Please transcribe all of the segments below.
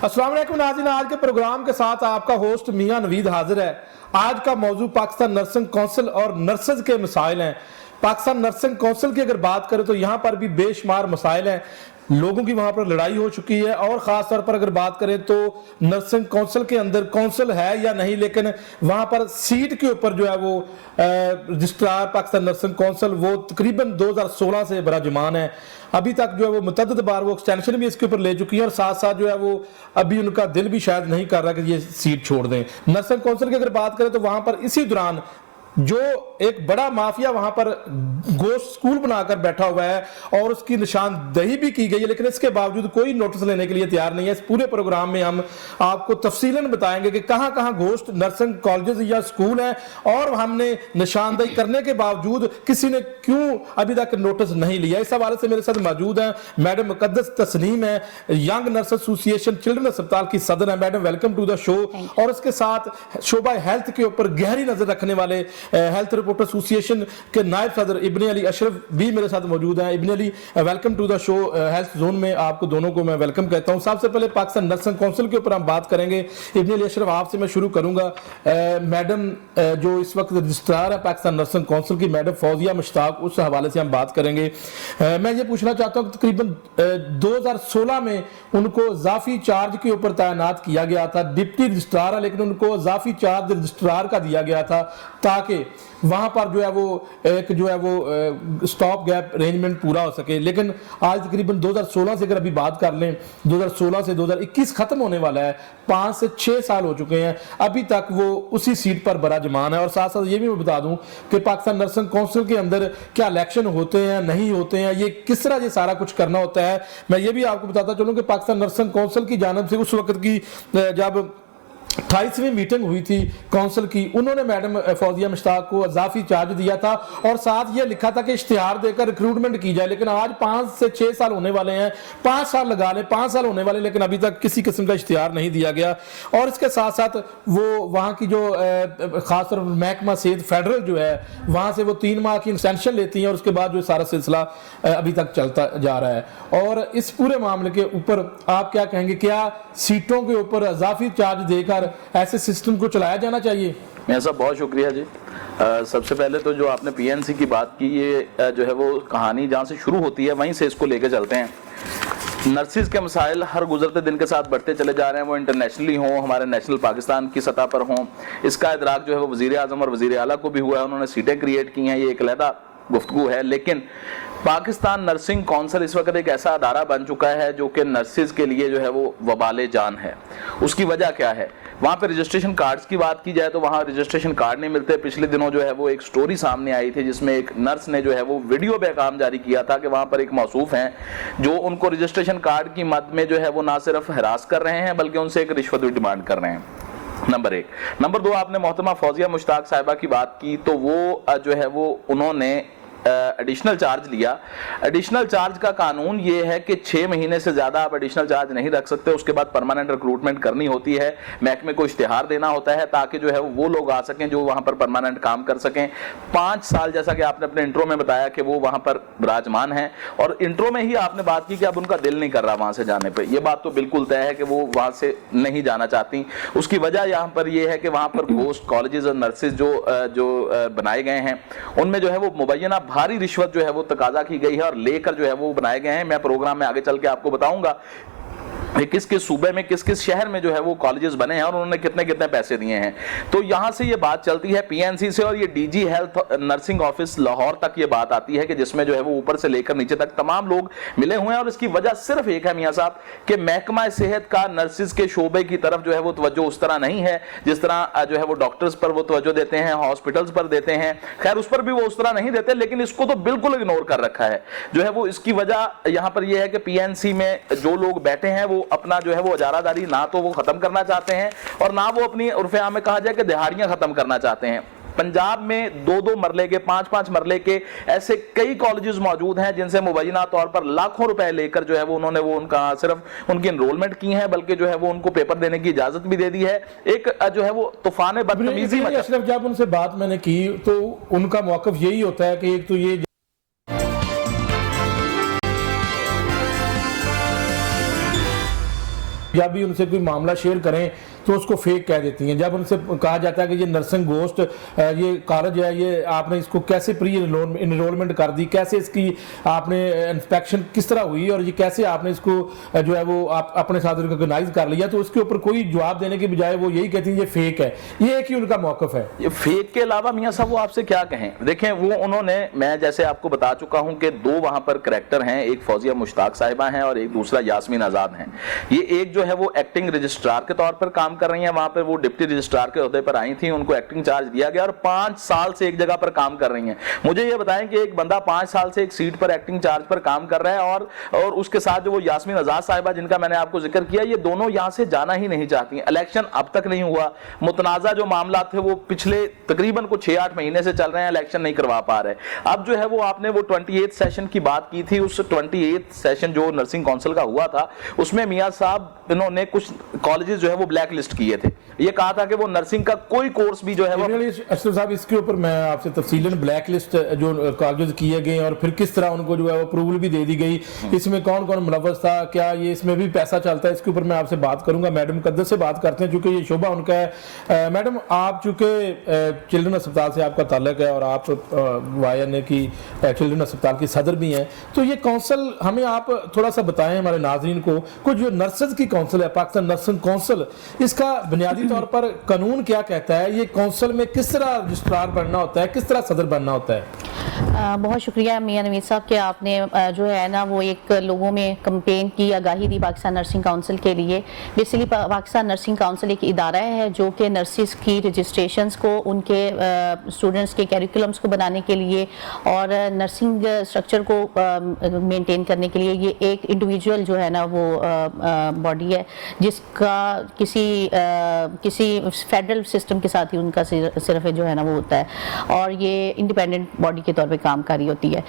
अस्सलाम वालेकुम नाज़रीन, आज के प्रोग्राम के साथ आपका होस्ट मियां नवीद हाजिर है। आज का मौजू पाकिस्तान नर्सिंग काउंसिल और नर्सेज के मसाइल हैं। पाकिस्तान नर्सिंग काउंसिल की अगर बात करें तो यहाँ पर भी बेशुमार मसाइल हैं, लोगों की वहाँ पर लड़ाई हो चुकी है। और ख़ास तौर पर अगर बात करें तो नर्सिंग काउंसिल के अंदर काउंसिल है या नहीं, लेकिन वहाँ पर सीट के ऊपर जो है वो रजिस्ट्रार पाकिस्तान नर्सिंग काउंसिल वो तकरीबन 2016 से बराजमान है। अभी तक जो है वो मुतअद्दिद बार वो एक्सटेंशन भी इसके ऊपर ले चुकी है और साथ साथ जो है वो अभी उनका दिल भी शायद नहीं कर रहा कि ये सीट छोड़ दें। नर्सिंग काउंसिल की अगर बात करें तो वहाँ पर इसी दौरान जो एक बड़ा माफिया वहां पर गोश्त स्कूल बनाकर बैठा हुआ है और उसकी निशानदही भी की गई है, लेकिन इसके बावजूद कोई नोटिस लेने के लिए तैयार नहीं है। इस पूरे प्रोग्राम में हम आपको तफसीलन बताएंगे कि कहां कहां गोश्त नर्सिंग कॉलेजेस या स्कूल हैं और हमने निशानदही करने के बावजूद किसी ने क्यों अभी तक नोटिस नहीं लिया। इस हवाले से मेरे साथ मौजूद है मैडम मुकद्दस तस्नीम है, यंग नर्स एसोसिएशन चिल्ड्रन अस्पताल की सदर है। Madam welcome to the show. और इसके साथ शोबा हेल्थ के ऊपर गहरी नजर रखने वाले हेल्थ रिपोर्टर एसोसिएशन के नायब सदर इब्ने अली अशरफ भी मेरे साथ मौजूद हैं। Ibne Ali, welcome to the show. Health zone में आपको दोनों को मैं वेलकम कहता हूं। सबसे पहले पाकिस्तान नर्सिंग काउंसिल के ऊपर हम बात करेंगे। इब्ने अली अशरफ, आपसे मैं शुरू करूंगा। मैडम जो इस वक्त रजिस्ट्रार है पाकिस्तान नर्सिंग काउंसिल की, मैडम फौजिया मुश्ताक, उस हवाले से हम बात करेंगे। मैं ये पूछना चाहता हूँ कि तकरीबन 2016 में उनको इजाफी चार्ज के ऊपर तैनात किया गया था। डिप्टी रजिस्ट्रार है लेकिन उनको इजाफी चार्ज रजिस्ट्रार का दिया गया था ताकि वहां पर जो है वो एक जो है वो स्टॉप गैप अरेंजमेंट पूरा हो सके। लेकिन आज तकरीबन 2016 से अगर अभी बात कर लें, 2016 से 2021 खत्म होने वाला है, 5 से 6 साल हो चुके हैं, अभी तक वो उसी सीट पर बराजमान है। और साथ साथ ये भी मैं बता दूं कि पाकिस्तान नर्सिंग काउंसिल के अंदर क्या इलेक्शन होते हैं नहीं होते हैं, ये किस तरह ये सारा कुछ करना होता है। मैं ये भी आपको बताता चलूं कि पाकिस्तान नर्सिंग काउंसिल की जानिब से उस वक्त की जब 28वीं मीटिंग हुई थी काउंसिल की, उन्होंने मैडम फौजिया मुश्ताक को इजाफी चार्ज दिया था और साथ ये लिखा था कि इश्तिहार देकर रिक्रूटमेंट की जाए। लेकिन आज 5 से 6 साल होने वाले हैं, 5 साल लगा लें, 5 साल होने वाले, लेकिन अभी तक किसी किस्म का इश्तिहार नहीं दिया गया। और इसके साथ साथ वो वहाँ की जो खासतौर पर महकमा सेहत फेडरल जो है वहाँ से वो 3 माह की एक्सटेंशन लेती हैं और उसके बाद जो सारा सिलसिला अभी तक चलता जा रहा है। और इस पूरे मामले के ऊपर आप क्या कहेंगे, क्या सीटों के ऊपर इजाफी चार्ज देकर ऐसे सिस्टम को चलाया जाना चाहिए? मेरा साहब बहुत शुक्रिया जी। सबसे पहले तो जो आपने पीएनसी की बात की, ये जो है वो कहानी जहाँ से शुरू होती है वहीं से इसको लेके चलते हैं। नर्सिस के मसाइल हर गुजरते दिन के साथ बढ़ते चले जा रहे हैं, वो इंटरनेशनली हों, हमारे नेशनल पाकिस्तान की सतह पर हों। इसका इदराक जो है वो वज़ीर आज़म और वज़ीर आला को भी हुआ है, उन्होंने सीटें क्रिएट की हैं, ये एक अलहदा गुफ्तगू है। लेकिन पाकिस्तान नर्सिंग काउंसिल इस वक्त एक ऐसा अदारा बन चुका है जो कि नर्सिस के लिए जो है वो वबाले जान है। उसकी वजह क्या है? वहाँ पे रजिस्ट्रेशन कार्ड्स की बात की जाए तो वहाँ रजिस्ट्रेशन कार्ड नहीं मिलते। पिछले दिनों जो है वो एक स्टोरी सामने आई थी जिसमें एक नर्स ने जो है वो वीडियो पैगाम जारी किया था कि वहाँ पर एक मौसूफ हैं जो उनको रजिस्ट्रेशन कार्ड की मद में जो है वो ना सिर्फ हरास कर रहे हैं बल्कि उनसे एक रिश्वत भी डिमांड कर रहे हैं। नंबर 1। नंबर 2, आपने मोहतरमा फौजिया मुश्ताक साहिबा की बात की तो वो जो है वो उन्होंने एडिशनल चार्ज लिया। एडिशनल चार्ज का कानून ये है कि 6 महीने से ज्यादा आप एडिशनल चार्ज नहीं रख सकते, उसके बाद परमानेंट रिक्रूटमेंट करनी होती है, महकमे को इश्तिहार देना होता है ताकि जो है वो लोग आ सकें जो वहां पर परमानेंट काम कर सकें। 5 साल जैसा कि आपने अपने इंट्रो में बताया कि वो वहां पर विराजमान है और इंट्रो में ही आपने बात की कि अब उनका दिल नहीं कर रहा वहां से जाने पर। यह बात तो बिल्कुल तय है कि वो वहां से नहीं जाना चाहती। उसकी वजह यहाँ पर यह है कि वहां पर गोश्त कॉलेजेस और नर्सिस जो बनाए गए हैं उनमें जो है वो मुबैना भारी रिश्वत जो है वो तकाजा की गई है और लेकर जो है वो बनाए गए हैं। मैं प्रोग्राम में आगे चल के आपको बताऊंगा किस किस सूबे में किस किस शहर में जो है वो कॉलेजेस बने हैं और उन्होंने कितने कितने पैसे दिए हैं। तो यहां से ये बात चलती है पीएनसी से और ये DG health nursing office Lahore तक ये बात आती है कि जिसमें जो है वो ऊपर से लेकर नीचे तक तमाम लोग मिले हुए हैं। और इसकी वजह सिर्फ एक है मियां साहब कि महकमा सेहत का नर्सिस के शोबे की तरफ जो है वो तवज्जो उस तरह नहीं है जिस तरह जो है वो डॉक्टर्स पर वो तवज्जो देते हैं, हॉस्पिटल्स पर देते हैं। खैर उस पर भी वो उस तरह नहीं देते, लेकिन इसको तो बिल्कुल इग्नोर कर रखा है जो है वो। इसकी वजह यहाँ पर यह है कि पीएनसी में जो लोग बैठे हैं वो अपना जो है वो इजारादारी ना तो वो खत्म करना चाहते हैं और ना वो अपनी उर्फे आम में कहा जाए कि दिहाड़ियां खत्म करना चाहते हैं। पंजाब में 2-2 मरले के 5-5 मरले के ऐसे कई कॉलेजेस मौजूद हैं जिनसे मुबैना तौर पर लाखों रुपए लेकर जो है वो उन्होंने वो उनका सिर्फ उनकी एनरोलमेंट की है बल्कि जो है वो उनको पेपर देने की इजाजत भी दे दी है। एक जो है वो तूफान बदतमीजी। अशरफ, जब उनसे बात मैंने की तो उनका मौकफ यही होता है कि एक तो ये جب بھی ان سے کوئی معاملہ شیئر کریں تو اس کو فیک کہہ دیتی ہیں. جب ان سے کہا جاتا ہے کہ یہ نرسنگ گوسٹ یہ کالج ہے, یہ آپ نے اس کو کیسے پری انرولمنٹ کر دی, کیسے اس کی آپ نے انسپیکشن کس طرح ہوئی, اور یہ کیسے آپ نے اس کو جو ہے وہ اپنے ساتھ ریکگنائز کر لیا, تو اس کے اوپر کوئی جواب دینے کے بجائے وہ یہی کہتی ہیں یہ فیک ہے. یہ ایک ہی ان کا موقف ہے. یہ فیک کے علاوہ میاں صاحب وہ آپ سے کیا کہیں. دیکھیں وہ انہوں نے, میں جیسے آپ کو بتا چکا ہوں کہ دو وہاں پر کریکٹر ہیں, ایک فوزیہ مشتاق صاحبہ ہیں اور ایک دوسرا یاسمین آزاد ہیں. یہ ایک جو ہے وہ ایکٹنگ رجسٹرار کے طور پر کام کر رہی ہیں, وہاں پر وہ ڈپٹی رجسٹرار کے عہدے پر آئی تھیں, ان کو ایکٹنگ چارج دیا گیا اور 5 سال سے ایک جگہ پر کام کر رہی ہیں. مجھے یہ بتائیں کہ ایک بندہ 5 سال سے ایک سیٹ پر ایکٹنگ چارج پر کام کر رہا ہے اور اس کے ساتھ جو وہ یاسمین آزاد صاحبہ جن کا میں نے آپ کو ذکر کیا, یہ دونوں یہاں سے جانا ہی نہیں چاہتی ہیں. الیکشن اب تک نہیں ہوا, متنازع جو معاملات تھے وہ پچھلے تقریباً کو 6-8 مہینے سے چل رہے ہیں, الیکشن نہیں کروا پا رہے. اب جو ہے وہ آپ نے وہ 28 سیشن کی بات کی تھی, اس 28 سیشن جو نرسنگ کونسل کا ہوا تھا اس میں میاں صاحب انہوں نے کچھ کالجز جو ہے وہ بلیک لسٹ کیے تھے. یہ کہا تھا کہ وہ نرسنگ کا کوئی کورس بھی جو ہے وہ اشرف صاحب اس کے اوپر میں آپ سے تفصیلاً بلیک لسٹ جو کالجز کیے گئے اور پھر کس طرح ان کو جو ہے وہ اپروول بھی دے دی گئی, اس میں کون کون ملوث تھا, کیا یہ اس میں بھی پیسہ چلتا ہے, اس کے اوپر میں آپ سے بات کروں گا. میڈم مقدس سے بات کرتے ہیں چونکہ یہ شعبہ ان کا ہے. میڈم آپ چونکہ چلڈرن اسپتال سے آپ کا تعلق ہے اور آپ وائی این اے کی چلڈرن اسپتال کی صدر بھی ہیں, تو یہ کونسل ہمیں آپ تھوڑا سا بتائیں ہمارے ناظرین کو, کچھ جو نرسز کی کونسل ہے پاکستان نرسنگ کونسل, اس کا بنیادی طور پر قانون کیا کہتا ہے, یہ کونسل میں کس طرح رجسٹرار بننا ہوتا ہے, کس طرح صدر بننا ہوتا ہے؟ بہت شکریہ میاں نوید صاحب کہ آپ نے جو ہے نا وہ ایک لوگوں میں کمپین کی, آگاہی دی پاکستان نرسنگ کونسل کے لیے. بیسیکلی پاکستان نرسنگ کونسل ایک ادارہ ہے جو کہ نرسز کی رجسٹریشنز کو, ان کے اسٹوڈنٹس کے کیریکولمس کو بنانے کے لیے اور نرسنگ اسٹرکچر کو مینٹین کرنے کے لیے, یہ ایک انڈیویجول جو ہے نا وہ باڈی ہے جس کا کسی فیڈرل سسٹم کے ساتھ ہی ان کا صرف جو ہے نا وہ ہوتا ہے, اور یہ انڈیپینڈنٹ باڈی کے طور پہ کام کاری ہوتی ہے.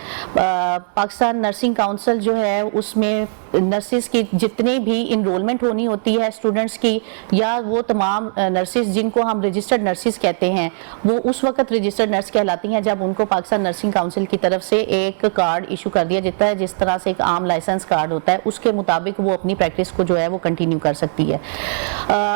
پاکستان نرسنگ کونسل جو ہے اس میں نرسز کی جتنے بھی انرولمنٹ ہونی ہوتی ہے اسٹوڈنٹس کی, یا وہ تمام نرسز جن کو ہم رجسٹرڈ نرسز کہتے ہیں, وہ اس وقت رجسٹرڈ نرس کہلاتی ہیں جب ان کو پاکستان نرسنگ کونسل کی طرف سے ایک کارڈ ایشو کر دیا جاتا ہے, جس طرح سے ایک عام لائسنس کارڈ ہوتا ہے, اس کے مطابق وہ اپنی پریکٹس کو جو ہے وہ کنٹینیو کر سکتی ہے.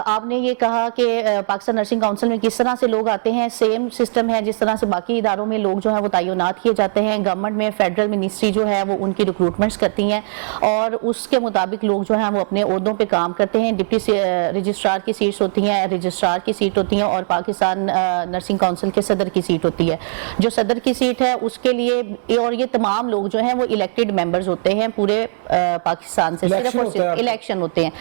آپ نے یہ کہا کہ پاکستان نرسنگ کونسل میں کس طرح سے لوگ آتے ہیں, سیم سسٹم ہے جس طرح سے باقی اداروں میں لوگ جو ہیں وہ تعینات کیے جاتے ہیں. گورنمنٹ میں فیڈرل منسٹری جو ہے وہ ان کی ریکروٹمنٹس کرتی ہیں اور اس کے مطابق لوگ جو ہیں وہ اپنے عہدوں پہ کام کرتے ہیں. ڈپٹی رجسٹرار کی سیٹس ہوتی ہیں, رجسٹرار کی سیٹ ہوتی ہیں, اور پاکستان نرسنگ کونسل کے صدر کی سیٹ ہوتی ہے. جو صدر کی سیٹ ہے اس کے لیے, اور یہ تمام لوگ جو ہیں وہ الیکٹڈ ممبرز ہوتے ہیں پورے پاکستان سے, صرف اور صرف الیکشن ہوتے ہیں.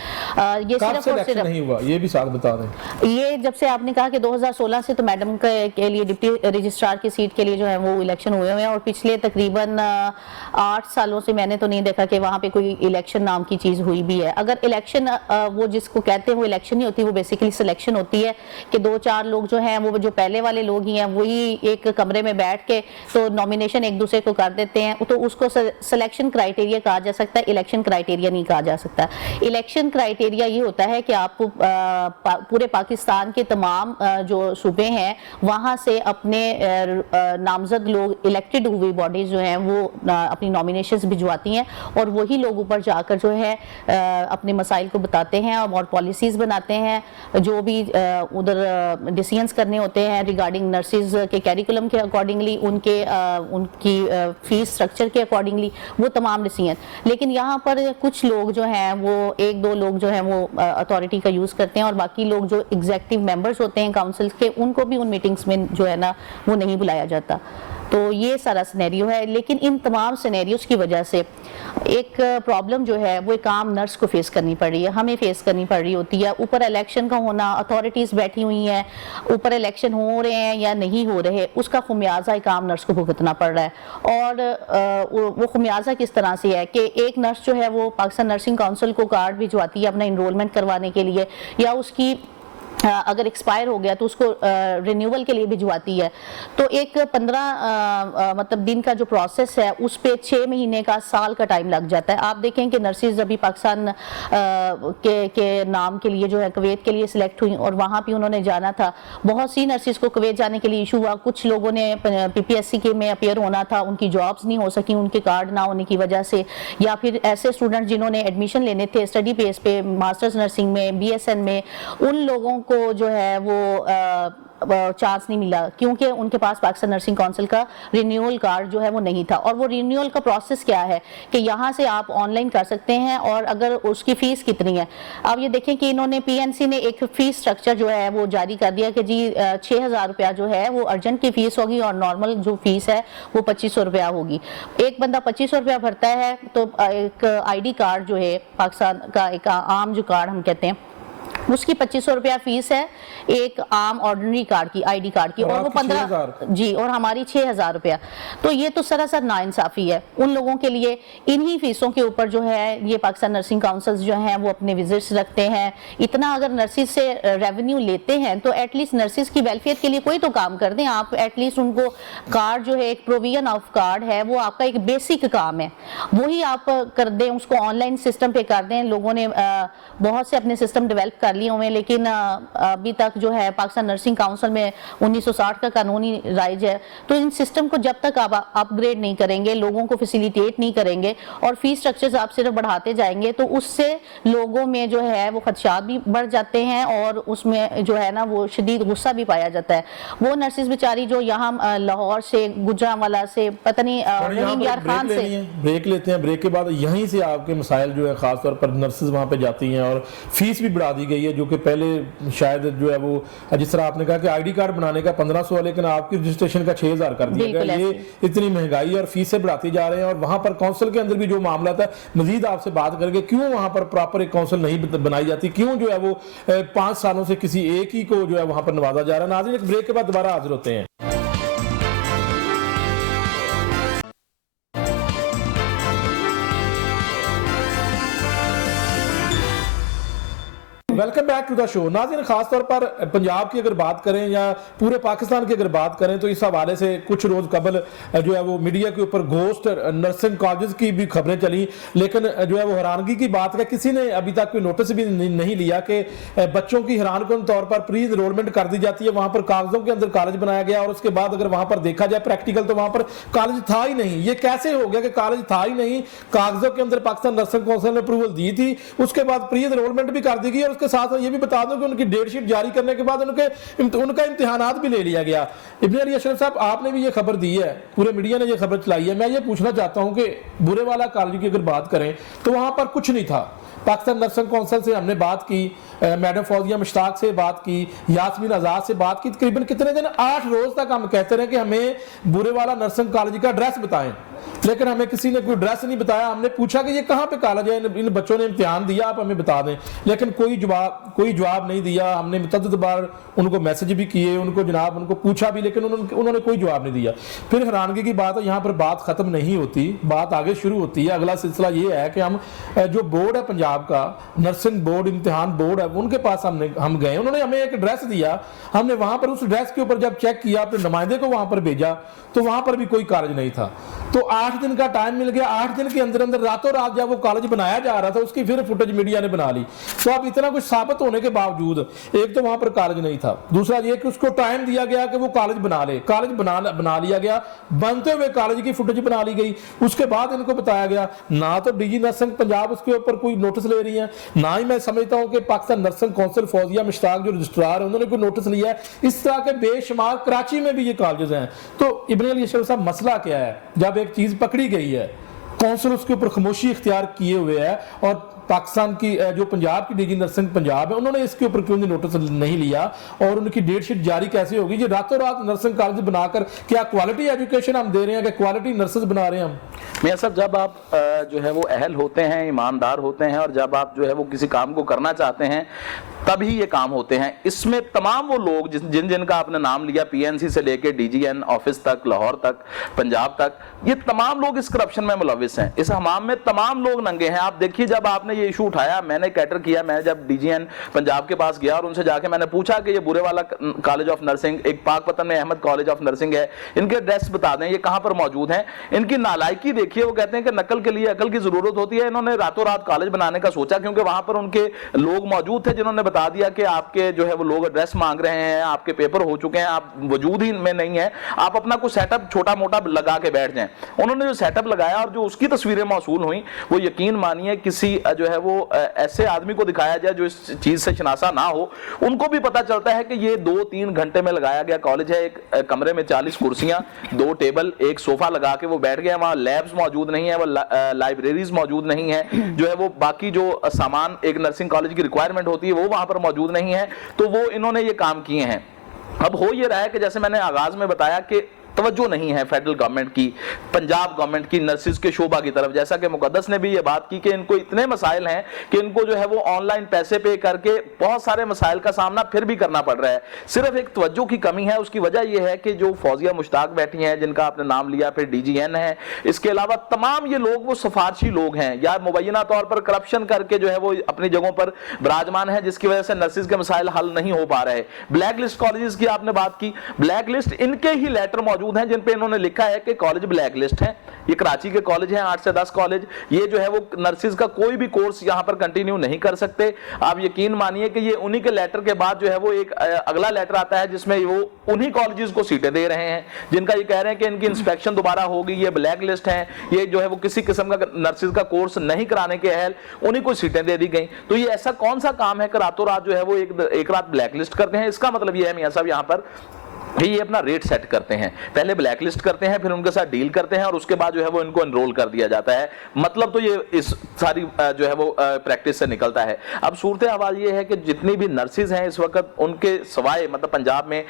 یہ صرف اور صرف نہیں ہوا, یہ بھی ساتھ بتا دیں. یہ جب سے آپ نے کہا کہ 2016 سے تو میڈم کے لیے ڈپٹی رجسٹرار کی سیٹ کے لیے جو ہے وہ الیکشن ہوئے ہیں, اور پچھلے تقریباً 8 سالوں سے میں نے تو نہیں دیکھا کہ وہاں پہ کوئی الیکشن نام کی چیز ہوئی بھی ہے. اگر الیکشن وہ جس کو کہتے ہیں وہ الیکشن نہیں ہوتی, وہ بیسیکلی سلیکشن ہوتی ہے کہ 2-4 لوگ جو ہیں وہ جو پہلے والے لوگ ہی ہیں وہی ایک کمرے میں بیٹھ کے تو نومینیشن ایک دوسرے کو کر دیتے ہیں, تو اس کو سلیکشن کرائیٹیریا کہا جا سکتا ہے, الیکشن کرائیٹیریا نہیں کہا جا سکتا. الیکشن کرائیٹیریا یہ ہوتا ہے کہ آپ پورے پاکستان کے تمام جو صوبے ہیں وہاں سے اپنے نامزد لوگ الیکٹڈ ہوئی باڈیز جو ہیں وہ اپنی نومینیشنز بھجواتی ہیں, اور وہی لوگ اوپر جا کر جو ہے اپنے مسائل کو بتاتے ہیں اور پالیسیز بناتے ہیں. جو بھی ادھر ڈیسیژنز کرنے ہوتے ہیں ریگارڈنگ نرسز کے کیریکولم کے اکارڈنگلی, ان کی فیس سٹرکچر کے اکارڈنگلی وہ تمام ڈیسیژن. لیکن یہاں پر کچھ لوگ جو ہیں وہ 1-2 لوگ جو ہیں وہ اتھارٹی کا یوز کرتے ہیں, اور باقی لوگ جو ایگزیکٹو ممبرز ہوتے ہیں کاؤنسل کے ان کو بھی ان میٹنگز میں جو ہے نا وہ نہیں بلایا جاتا. تو یہ سارا سینیریو ہے. لیکن ان تمام سینیریوز کی وجہ سے ایک پرابلم جو ہے وہ ایک عام نرس کو فیس کرنی پڑ رہی ہے, ہمیں فیس کرنی پڑ رہی ہوتی ہے. اوپر الیکشن کا ہونا, اتھارٹیز بیٹھی ہوئی ہیں, اوپر الیکشن ہو رہے ہیں یا نہیں ہو رہے, اس کا خمیازہ ایک عام نرس کو بھگتنا پڑ رہا ہے. اور وہ خمیازہ کس طرح سے ہے کہ ایک نرس جو ہے وہ پاکستان نرسنگ کونسل کو کارڈ بھجواتی ہے اپنا انرولمنٹ کروانے کے لیے, یا اس کی अगर एक्सपायर हो गया तो उसको रिन्यूअल के लिए भिजवाती है। तो एक 15 मतलब दिन का जो प्रोसेस है उस पे 6 महीने का, साल का टाइम लग जाता है। आप देखें कि नर्सिस अभी पाकिस्तान के नाम के लिए जो है कुवैत के लिए सिलेक्ट हुई और वहाँ भी उन्होंने जाना था। बहुत सी नर्सिस को कुवैत जाने के लिए इशू हुआ, कुछ लोगों ने PPSC के में अपियर होना था, उनकी जॉब्स नहीं हो सकी उनके कार्ड ना होने की वजह से, या फिर ऐसे स्टूडेंट जिन्होंने एडमिशन लेने थे स्टडी बेस पे मास्टर्स नर्सिंग में, BSN में, उन लोगों को जो है वो चांस नहीं मिला क्योंकि उनके पास पाकिस्तान नर्सिंग काउंसिल का रिन्यूअल कार्ड जो है वो नहीं था। और वो रिन्यूअल का प्रोसेस क्या है कि यहाँ से आप ऑनलाइन कर सकते हैं, और अगर उसकी फीस कितनी है, आप ये देखें कि इन्होंने PNC ने एक फीस स्ट्रक्चर जो है वो जारी कर दिया कि जी 6,000 रुपया जो है वो अर्जेंट की फीस होगी और नॉर्मल जो फीस है वो 2500 रुपया होगी। एक बंदा 2500 रुपया भरता है तो एक ID कार्ड जो है पाकिस्तान का, एक आम जो कार्ड हम कहते हैं, उसकी 2500 रुपया फीस है एक आम ऑर्डिनरी कार्ड की, ID कार्ड की, और वो 15 जी, और हमारी 6,000 रुपया। तो ये तो सरासर नाइंसाफी है उन लोगों के लिए। इन्हीं फीसों के ऊपर जो है ये पाकिस्तान नर्सिंग काउंसिल्स जो हैं वो अपने विजिट्स रखते हैं। इतना अगर नर्सिस से रेवेन्यू लेते हैं तो एटलीस्ट नर्सिस की वेलफेयर के लिए कोई तो काम कर दें आप। एटलीस्ट उनको कार्ड जो है, एक प्रोविजन ऑफ कार्ड है, वो आपका एक बेसिक काम है, वही आप कर दें, उसको ऑनलाइन सिस्टम पे कर दें। लोगों ने बहुत से अपने सिस्टम डेवलप कर लिए हुए, लेकिन अभी तक जो है पाकिस्तान नर्सिंग काउंसिल में 1960 का कानूनी राइज है। तो इन सिस्टम को जब तक आप अपग्रेड नहीं करेंगे, लोगों को फैसिलिटेट नहीं करेंगे और फीस स्ट्रक्चर्स आप सिर्फ बढ़ाते जाएंगे, तो उससे लोगों में जो है वो खदशात भी बढ़ जाते हैं और उसमें जो है ना वो शदीद गुस्सा भी पाया जाता है। वो नर्सिस बेचारी जो यहाँ लाहौर से, गुजरांवाला से, पता नहीं रहीम यार खान से, ब्रेक लेते हैं, ब्रेक के बाद यहीं से आपके मसाइल जो है खासतौर पर नर्सिस वहाँ पे जाती हैं और फीस भी बढ़ा दी गई है, जो कि पहले शायद जो है वो जिस तरह आपने कहा कि ID कार्ड बनाने का 1500 है, लेकिन आपकी रजिस्ट्रेशन का 6,000 कर दिया गया। ये इतनी महंगाई और फीसें बढ़ाती जा रहे हैं। और वहां पर काउंसिल के अंदर भी जो मामला था, मजीद आपसे बात करके, क्यों वहां पर प्रॉपर एक काउंसिल नहीं बनाई जाती, क्यों जो है वो 5 सालों से किसी एक ही को जो है वहां पर नवाजा जा रहा है। नाज़रीन, एक ब्रेक के बाद दोबारा हाजिर होते हैं। Welcome back to the show. नाज़रीन, खास तौर पर पंजाब की अगर बात करें या पूरे पाकिस्तान की अगर बात करें तो इस हवाले से कुछ रोज कबल जो है वो मीडिया के ऊपर घोस्ट नर्सिंग कॉलेज की भी खबरें चली, लेकिन जो है वो हैरानगी की बात है किसी ने अभी तक कोई नोटिस भी नहीं लिया कि बच्चों की हैरानकुन तौर पर प्री एनरोलमेंट कर दी जाती है, वहां पर कागजों के अंदर कॉलेज बनाया गया और उसके बाद अगर वहां पर देखा जाए प्रैक्टिकल तो वहां पर कॉलेज था ही नहीं। ये कैसे हो गया कि कॉलेज था ही नहीं? कागजों के अंदर पाकिस्तान नर्सिंग काउंसिल ने अप्रूवल दी थी, उसके बाद प्री एनरोलमेंट भी कर दी गई और साथ ये भी बता दूं कि उनकी डेट शीट जारी करने के बाद उनका इम्तिहानात भी ले लिया गया। इब्ने अली अशरफ साहब, आपने भी ये खबर दी है, पूरे मीडिया ने ये खबर चलाई है। मैं ये पूछना चाहता हूं कि बुरेवाला कॉलेज की अगर बात करें तो वहां पर कुछ नहीं था। पाकिस्तान नर्सिंग काउंसिल से हमने बात की, मैडम फौजिया मुश्ताक से बात की, यास्मीन आजाद से बात की, तकरीबन कितने दिन, 8 रोज तक हम कहते रहे कि हमें बुरेवाला नर्सिंग कॉलेज का एड्रेस बताएं, लेकिन हमें किसी ने कोई एड्रेस नहीं बताया। हमने पूछा कि ये कहाँ पे कॉलेज है, इन बच्चों ने इम्तिहान दिया, आप हमें बता दें, लेकिन कोई जवाब नहीं दिया। हमने मुतअद्दिद बार उनको मैसेज भी किए, उनको पूछा भी, लेकिन उन्होंने कोई जवाब नहीं दिया। फिर हैरानगी की बात है, यहाँ पर बात खत्म नहीं होती, बात आगे शुरू होती है। अगला सिलसिला ये है कि हम जो बोर्ड है पंजाब का, नर्सिंग बोर्ड, इम्तिहान बोर्ड है, उनके पास हम गए, उन्होंने हमें एक एड्रेस दिया। हमने वहां पर उस एड्रेस के ऊपर जब चेक किया, अपने नुमाइंदे को वहां पर भेजा, तो वहां पर भी कोई कॉलेज नहीं था। तो 8 दिन का टाइम मिल गया, 8 दिन के अंदर अंदर रातों रात जब वो कॉलेज बनाया जा रहा था, उसकी फिर फुटेज मीडिया ने बना ली। तो अब इतना कुछ साबित होने के बावजूद, एक तो वहां पर कॉलेज नहीं था, दूसरा ये कि उसको टाइम दिया गया कि वो कॉलेज बना ले, कॉलेज बना लिया गया, बनते हुए कॉलेज की फुटेज बना ली गई। उसके बाद इनको बताया गया, ना तो DG नर्सिंग पंजाब उसके ऊपर कोई नोटिस ले रही है, ना ही मैं समझता हूं कि पाकिस्तान नर्सिंग काउंसिल फौजिया मुश्ताक जो रजिस्ट्रार है उन्होंने कोई नोटिस लिया है। इस तरह के बेशुमार कराची में भी ये कॉलेजेस हैं। तो इब्ने अली अशरफ साहब, मसला क्या है? जब एक चीज पकड़ी गई है, काउंसिल उसके ऊपर खामोशी इख्तियार किए हुए है, और पाकिस्तान की जो पंजाब की DG नर्सिंग पंजाब है उन्होंने इसके ऊपर क्यों नोटिस नहीं लिया और उनकी डेट शीट जारी कैसे होगी? ये रातों रात नर्सिंग कॉलेज बनाकर क्या क्वालिटी एजुकेशन हम दे रहे हैं कि क्वालिटी नर्सेज बना रहे हैं हम? मियां साहब, जब आप जो है वो अहल होते हैं, ईमानदार होते हैं, और जब आप जो है वो किसी काम को करना चाहते हैं, तभी ये काम होते हैं। इसमें तमाम वो लोग जिनका आपने नाम लिया, PNC से लेके DGN ऑफिस तक, लाहौर तक, पंजाब तक, ये तमाम लोग इस करप्शन में मुलविस हैं। इस हमाम में तमाम लोग नंगे हैं। आप देखिए, जब आपने نے یہ ایشو اٹھایا, میں نے کیٹر کیا. میں جب ڈی جی این پنجاب کے پاس گیا اور ان سے جا کے میں نے پوچھا کہ یہ برے والا کالج آف نرسنگ, ایک پاک پتن میں احمد کالج آف نرسنگ ہے, ان کے ایڈریس بتا دیں, یہ کہاں پر موجود ہیں. ان کی نالائکی دیکھیے, وہ کہتے ہیں کہ نقل کے لیے عقل کی ضرورت ہوتی ہے. انہوں نے راتوں رات کالج بنانے کا سوچا, کیونکہ وہاں پر ان کے لوگ موجود تھے جنہوں نے بتا دیا کہ آپ کے جو ہے وہ لوگ ایڈریس مانگ رہے ہیں, آپ کے پیپر ہو چکے ہیں, آپ وجود ہی میں نہیں ہے, آپ اپنا کوئی سیٹ اپ چھوٹا موٹا لگا کے بیٹھ جائیں. انہوں نے جو سیٹ اپ لگایا اور جو اس کی تصویریں موصول ہوئیں, وہ یقین مانیے کسی جو ہے وہ ایسے آدمی کو دکھایا جائے جو اس چیز سے شناسا نہ ہو, ان کو بھی پتا چلتا ہے کہ یہ 2-3 گھنٹے میں لگایا گیا کالج ہے. ایک کمرے میں 40 کرسیاں, 2 ٹیبل, ایک صوفہ لگا کے وہ بیٹھ گئے. وہاں لیبز موجود نہیں ہیں, وہ لائبریریز موجود نہیں ہیں, جو ہے وہ باقی جو سامان ایک نرسنگ کالج کی ریکوائرمنٹ ہوتی ہے وہ وہاں پر موجود نہیں ہے. تو وہ انہوں نے یہ کام کیے ہیں. اب ہو یہ رہا ہے کہ جیسے میں نے آغاز میں بتایا کہ توجہ نہیں ہے فیڈرل گورنمنٹ کی, پنجاب گورنمنٹ کی نرسز کے شعبہ کی طرف. جیسا کہ مقدس نے بھی یہ بات کی کہ ان کو اتنے مسائل ہیں کہ ان کو جو ہے وہ آن لائن پیسے پے کر کے بہت سارے مسائل کا سامنا پھر بھی کرنا پڑ رہا ہے. صرف ایک توجہ کی کمی ہے. اس کی وجہ یہ ہے کہ جو فوزیہ مشتاق بیٹھی ہیں, جن کا آپ نے نام لیا, پھر ڈی جی این ہے, اس کے علاوہ تمام یہ لوگ وہ سفارشی لوگ ہیں یا مبینہ طور پر کرپشن کر کے جو ہے وہ اپنی جگہوں پر براجمان ہے, جس کی وجہ سے نرسز کے مسائل حل نہیں ہو پا رہے. بلیک لسٹ کالجز کی آپ نے بات کی, بلیک لسٹ ان کے ہی لیٹر موجود ہیں جن پہ انہوں نے لکھا ہے کہ کالج بلیک لسٹ ہیں. یہ کراچی کے کالج ہیں 8 سے 10 کالج, یہ جو ہے وہ نرسز کا کوئی بھی کورس یہاں پر کنٹینیو نہیں کر سکتے. آپ یقین مانیے کہ یہ انہی کے لیٹر کے بعد جو ہے وہ ایک اگلا لیٹر آتا ہے جس میں وہ انہی کالجز کو سیٹیں دے رہے ہیں جن کا یہ کہہ رہے ہیں کہ ان کی انسپیکشن دوبارہ ہوگی, یہ بلیک لسٹ ہیں, یہ جو ہے وہ کسی قسم کا نرسز کا کورس نہیں کرانے کے اہل, انہی کو سیٹیں دے دی گئیں. تو یہ ایسا کون سا کام ہے کہ راتوں رات جو ہے وہ ایک رات بلیک لسٹ کرتے ہیں؟ اس کا مطلب یہ ہے میاں صاحب یہاں پر یہ اپنا ریٹ سیٹ کرتے ہیں, پہلے بلیک لسٹ کرتے ہیں, پھر ان کے ساتھ ڈیل کرتے ہیں اور اس کے بعد جو ہے وہ ان کو انرول کر دیا جاتا ہے. مطلب تو یہ اس ساری جو ہے وہ پریکٹس سے نکلتا ہے. اب صورتحال یہ ہے کہ جتنی بھی نرسز ہیں اس وقت, ان کے سوائے مطلب پنجاب میں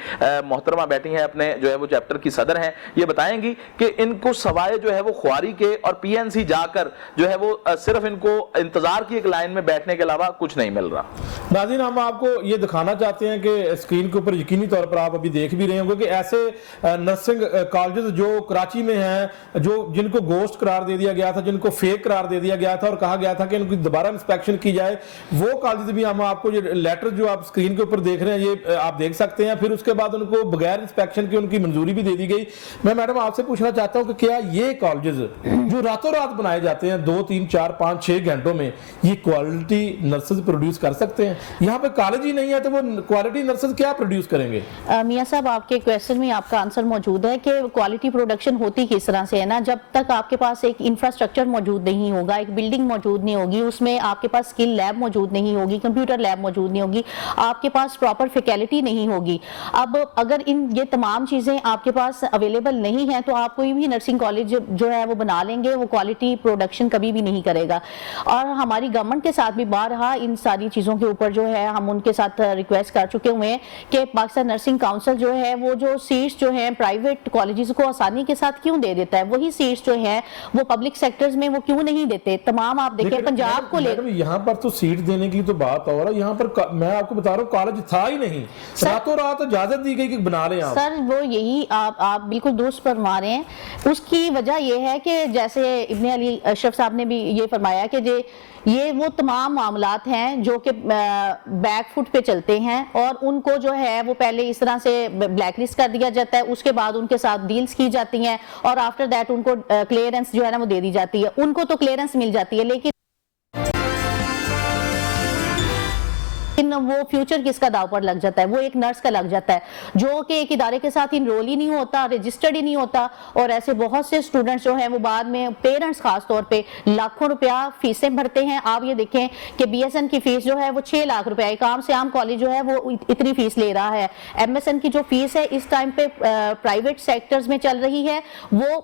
محترمہ بیٹھی ہیں اپنے جو ہے وہ چیپٹر کی صدر ہیں, یہ بتائیں گی کہ ان کو سوائے جو ہے وہ خواری کے اور پی این سی جا کر جو ہے وہ صرف ان کو انتظار کی ایک لائن میں بیٹھنے کے علاوہ کچھ نہیں مل رہا. ناظرین, ہم آپ کو یہ دکھانا چاہتے ہیں کہ اسکرین کے اوپر یقینی طور پر آپ ابھی دیکھ بھی رہے ہوں گے کہ ایسے نرسنگ کالجز جو کراچی میں ہیں, جن کو گوسٹ قرار دے دیا گیا تھا, جن کو فیک قرار دے دیا گیا تھا اور کہا گیا تھا کہ ان کی دوبارہ انسپیکشن کی جائے, وہ کالجز بھی ہم آپ کو یہ لیٹر جو آپ اسکرین کے اوپر دیکھ رہے ہیں یہ آپ دیکھ سکتے ہیں. پھر اس کے بعد ان کو بغیر انسپیکشن کی ان کی منظوری بھی دے دی گئی. میں میڈم آپ سے پوچھنا چاہتا ہوں کہ کیا یہ کالجز جو راتوں رات بنائے جاتے ہیں 2, 3, 4, 5, 6 گھنٹوں میں, یہ کوالٹی نرسز پروڈیوس کر سکتے ہیں؟ یہاں پہ کالج ہی نہیں ہے تو وہ کوالٹی نرسز کیا پروڈیوس کریں گے؟ میاں صاحب, آپ کے کویسچن میں آپ کا آنسر موجود ہے کہ کوالٹی پروڈکشن ہوتی کس طرح سے ہے نا. جب تک آپ کے پاس ایک انفراسٹرکچر موجود نہیں ہوگا, ایک بلڈنگ موجود نہیں ہوگی, اس میں آپ کے پاس اسکل لیب موجود نہیں ہوگی, کمپیوٹر لیب موجود نہیں ہوگی, آپ کے پاس پراپر فیکلٹی نہیں ہوگی. اب اگر یہ تمام چیزیں آپ کے پاس اویلیبل نہیں ہیں تو آپ کوئی بھی نرسنگ کالج جو ہے وہ بنا لیں گے, وہ کوالٹی پروڈکشن کبھی بھی نہیں کرے گا. اور ہماری گورنمنٹ کے ساتھ بھی بارہا ان ساری چیزوں کے اوپر جو ہے ہم ان کے ساتھ ریکویسٹ کر چکے ہوئے ہیں کہ پاکستان نرسنگ کاؤنسل جو ہے وہ جو سیٹس جو ہیں پرائیویٹ کالجز کو آسانی کے ساتھ کیوں دے دیتا ہے, وہی سیٹس جو ہیں وہ پبلک سیکٹرز میں وہ کیوں نہیں دیتے. تمام آپ دیکھیں پنجاب کو لے, یہاں پر تو سیٹ دینے کی تو بات اور یہاں پر میں آپ کو بتا رہا ہوں کالج تھا ہی نہیں, راتوں رات اجازت دی گئی کہ بنا لیں آپ. سر وہ یہی آپ بالکل درست فرما رہے ہیں. اس کی وجہ یہ ہے کہ جیسے ابن علی اشرف صاحب نے بھی یہ فرمایا کہ یہ وہ تمام معاملات ہیں جو کہ بیک فٹ پہ چلتے ہیں اور ان کو جو ہے وہ پہلے اس طرح سے بلیک لسٹ کر دیا جاتا ہے, اس کے بعد ان کے ساتھ ڈیلز کی جاتی ہیں اور آفٹر دیٹ ان کو کلیئرنس جو ہے نا وہ دے دی جاتی ہے. ان کو تو کلیئرنس مل جاتی ہے لیکن وہ فیوچر کس کا داؤ پر لگ جاتا ہے, وہ ایک نرس کا لگ جاتا ہے جو کہ ایک ادارے کے ساتھ انرول ہی نہیں ہوتا, رجسٹرڈ ہی نہیں ہوتا. اور ایسے بہت سے اسٹوڈنٹس جو ہیں وہ بعد میں پیرنٹس خاص طور پہ لاکھوں روپیہ فیسیں بھرتے ہیں. آپ یہ دیکھیں کہ بی ایس این کی فیس جو ہے وہ 6 لاکھ روپیہ, ایک عام سے عام کالج جو ہے وہ اتنی فیس لے رہا ہے. ایم ایس این کی جو فیس ہے اس ٹائم پہ پرائیویٹ سیکٹرز میں چل رہی ہے وہ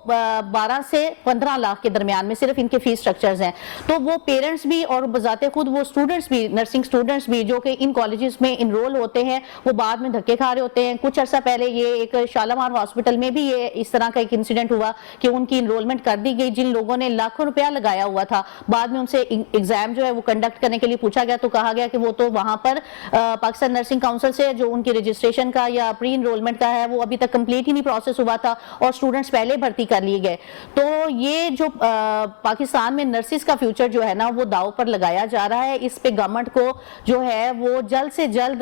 12 سے 15 لاکھ کے درمیان میں صرف ان کے فیس سٹرکچرز ہیں. تو وہ پیرنٹس بھی اور بذات خود وہ اسٹوڈنٹس بھی, نرسنگ اسٹوڈنٹس بھی جو کہ ان کالجز میں انرول ہوتے ہیں وہ بعد میں دھکے کھا رہے ہوتے ہیں. کچھ عرصہ پہلے یہ ایک شالامار ہاسپٹل میں بھی یہ اس طرح کا ایک انسیڈنٹ ہوا کہ ان کی انرولمنٹ کر دی گئی. جن لوگوں نے لاکھوں روپیہ لگایا ہوا تھا, بعد میں ان سے ایگزام جو ہے وہ کنڈکٹ کرنے کے لیے پوچھا گیا تو کہا گیا کہ وہ تو وہاں پر پاکستان نرسنگ کاؤنسل سے جو ان کی رجسٹریشن کا یا پری انرولمنٹ کا ہے وہ ابھی تک کمپلیٹ ہی نہیں پروسیس ہوا تھا اور اسٹوڈنٹس پہلے بھرتی کر لیے گئے. تو یہ جو پاکستان میں نرسز کا فیوچر جو ہے نا وہ داؤ پر لگایا جا رہا ہے. اس پہ گورنمنٹ کو جو ہے وہ جلد سے جلد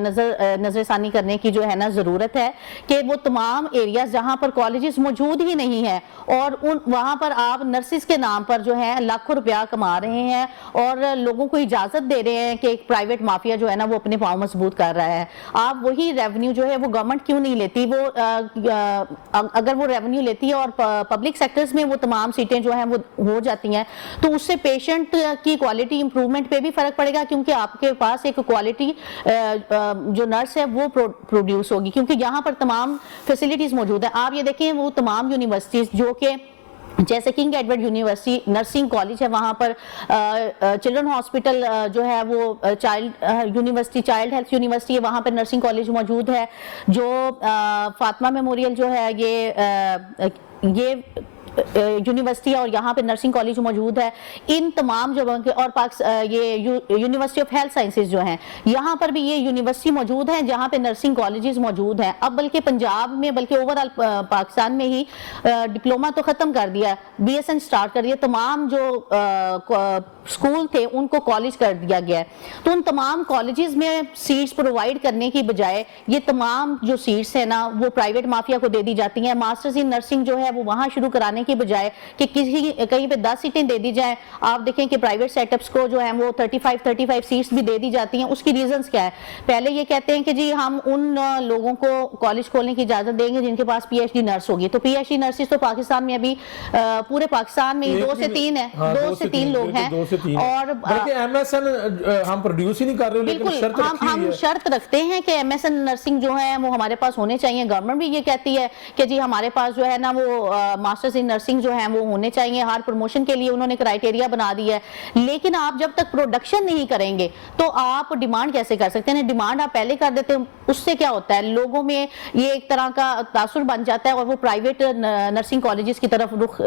نظر ثانی کرنے کی جو ہے نا ضرورت ہے کہ وہ تمام ایریاز جہاں پر کالجز موجود ہی نہیں ہیں اور وہاں پر آپ نرسز کے نام پر جو ہے لاکھوں روپیہ کما رہے ہیں اور لوگوں کو اجازت دے رہے ہیں کہ ایک پرائیویٹ مافیا جو ہے نا وہ اپنے پاؤں مضبوط کر رہا ہے. آپ وہی ریونیو جو ہے وہ گورنمنٹ کیوں نہیں لیتی؟ وہ اگر وہ ریونیو لیتی ہے اور پبلک سیکٹرز میں وہ تمام سیٹیں جو ہیں وہ ہو جاتی ہیں تو اس سے پیشنٹ کی کوالٹی امپرومنٹ پہ بھی فرق پڑے گا, کیونکہ آپ کے پاس ایک کوالٹی جو نرس ہے وہ پروڈیوس ہوگی کیونکہ یہاں پر تمام فیسلٹیز موجود ہیں. آپ یہ دیکھیں وہ تمام یونیورسٹیز جو کہ جیسے king Edward university nursing college ہے, وہاں پر چلڈرن ہاسپٹل جو ہے وہ child university, child health university ہے, وہاں پر نرسنگ کالج موجود ہے. جو فاطمہ میموریل جو ہے یہ یونیورسٹی ہے اور یہاں پہ نرسنگ کالج موجود ہے. ان تمام جگہوں کے اور یہ یونیورسٹی آف ہیلتھ سائنسز جو ہیں یہاں پر بھی یہ یونیورسٹی موجود ہیں جہاں پہ نرسنگ کالجز موجود ہیں. اب بلکہ پنجاب میں بلکہ اوورآل پاکستان میں ہی ڈپلوما تو ختم کر دیا, بی ایس این سٹارٹ کر دیا, تمام جو اسکول تھے ان کو کالج کر دیا گیا ہے. تو ان تمام کالجز میں سیٹس پرووائڈ کرنے کی بجائے یہ تمام جو سیٹس ہیں نا وہ پرائیویٹ مافیا کو دے دی جاتی ہیں. ماسٹرز ان نرسنگ جو ہے وہ وہاں شروع کرانے کی بجائے کہ کہیں پہ 10 سیٹیں دے دی جائیں. آپ دیکھیں کہ پرائیویٹ سیٹ اپس کو جو ہیں وہ 35 سیٹس بھی دے دی جاتی ہیں. اس کی ریزنز کیا ہے؟ پہلے یہ کہتے ہیں کہ جی ہم ان لوگوں کو کالج کھولنے کی اجازت دیں گے جن کے پاس پی ایچ ڈی نرس ہوگی. تو پی ایچ ڈی نرسز تو پاکستان میں ابھی پورے پاکستان میں 2 سے 3 ہیں, 2 سے 3 لوگ ہیں. اور بلکہ ایم ایس این ہم پروڈیوس ہی نہیں کر رہے, بالکل ہم شرط رکھتے ہیں کہ ایم ایس این نرسنگ جو ہے وہ ہمارے پاس ہونے چاہیے. گورنمنٹ بھی یہ کہتی ہے کہ جی ہمارے پاس جو ہے نا وہ ماسٹرز ان نرسنگ جو ہیں وہ ہونے چاہیے. ہر پروموشن کے لیے انہوں نے کرائیٹیریا بنا دی ہے, لیکن آپ جب تک پروڈکشن نہیں کریں گے تو آپ ڈیمانڈ کیسے کر سکتے ہیں؟ ڈیمانڈ آپ پہلے کر دیتے ہیں, اس سے کیا ہوتا ہے لوگوں میں یہ ایک طرح کا تاثر بن جاتا ہے اور وہ پرائیویٹ نرسنگ کالجز کی طرف رخ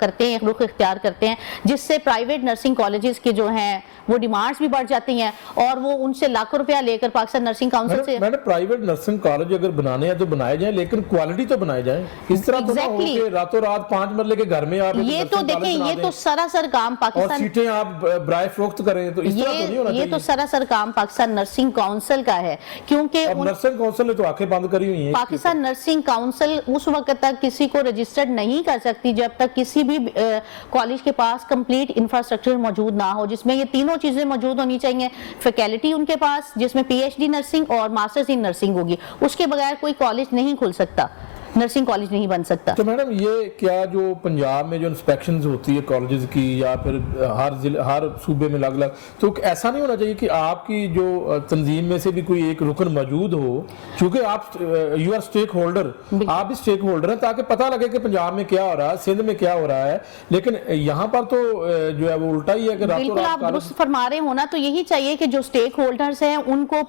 کرتے ہیں, رخ اختیار کرتے ہیں, جس سے پرائیویٹ نرسنگ کالجز کی جو ہیں وہ ڈیمانڈز بھی بڑھ جاتی ہیں اور وہ ان سے لاکھوں روپیہ لے کر پاکستان نرسنگ کاؤنسل سے. میں نے پرائیویٹ نرسنگ کالج اگر بنانے ہیں تو بنائے جائیں, لیکن کوالٹی تو بنائے جائیں. اس طرح تو نہ ہو کہ راتوں رات 5 مرلے کے گھر میں آپ یہ تو دیکھیں یہ تو سراسر کام پاکستان, اور سیٹیں آپ برائے فروخت کریں, تو اس طرح تو نہیں ہونا چاہیے. یہ تو سراسر کام پاکستان نرسنگ کاؤنسل کا ہے, کیونکہ نرسنگ کاؤنسل نے تو آنکھیں بند کری ہوئی ہیں. پاکستان نرسنگ کاؤنسل اس وقت تک کسی کو رجسٹرڈ نہیں کر سکتی جب تک کسی بھی کالج کے پاس کمپلیٹ انفراسٹرکچر موجود نہ ہو, جس میں یہ تینوں چیزیں موجود ہونی چاہیے. فیکلٹی ان کے پاس جس میں پی ایچ ڈی نرسنگ اور ماسٹرز ان نرسنگ ہوگی, اس کے بغیر کوئی کالج نہیں کھل سکتا, نرسنگ کالج نہیں بن سکتا. تو میڈم یہ کیا جو پنجاب میں جو انسپیکشنز ہوتی ہے کالجز کی یا پھر ہر صوبے میں الگ الگ, تو ایسا نہیں ہونا چاہیے کہ آپ کی جو تنظیم میں سے بھی کوئی ایک رکن موجود ہو, چونکہ آپ یو آر اسٹیک ہولڈر, آپ بھی اسٹیک ہولڈر ہیں, تاکہ پتہ لگے کہ پنجاب میں کیا ہو رہا ہے, سندھ میں کیا ہو رہا ہے. لیکن یہاں پر تو جو ہے وہ الٹا ہی ہے کہ بالکل آپ درست فرما رہے ہونا. تو یہی چاہیے کہ جو اسٹیک ہولڈرز ہیں ان کو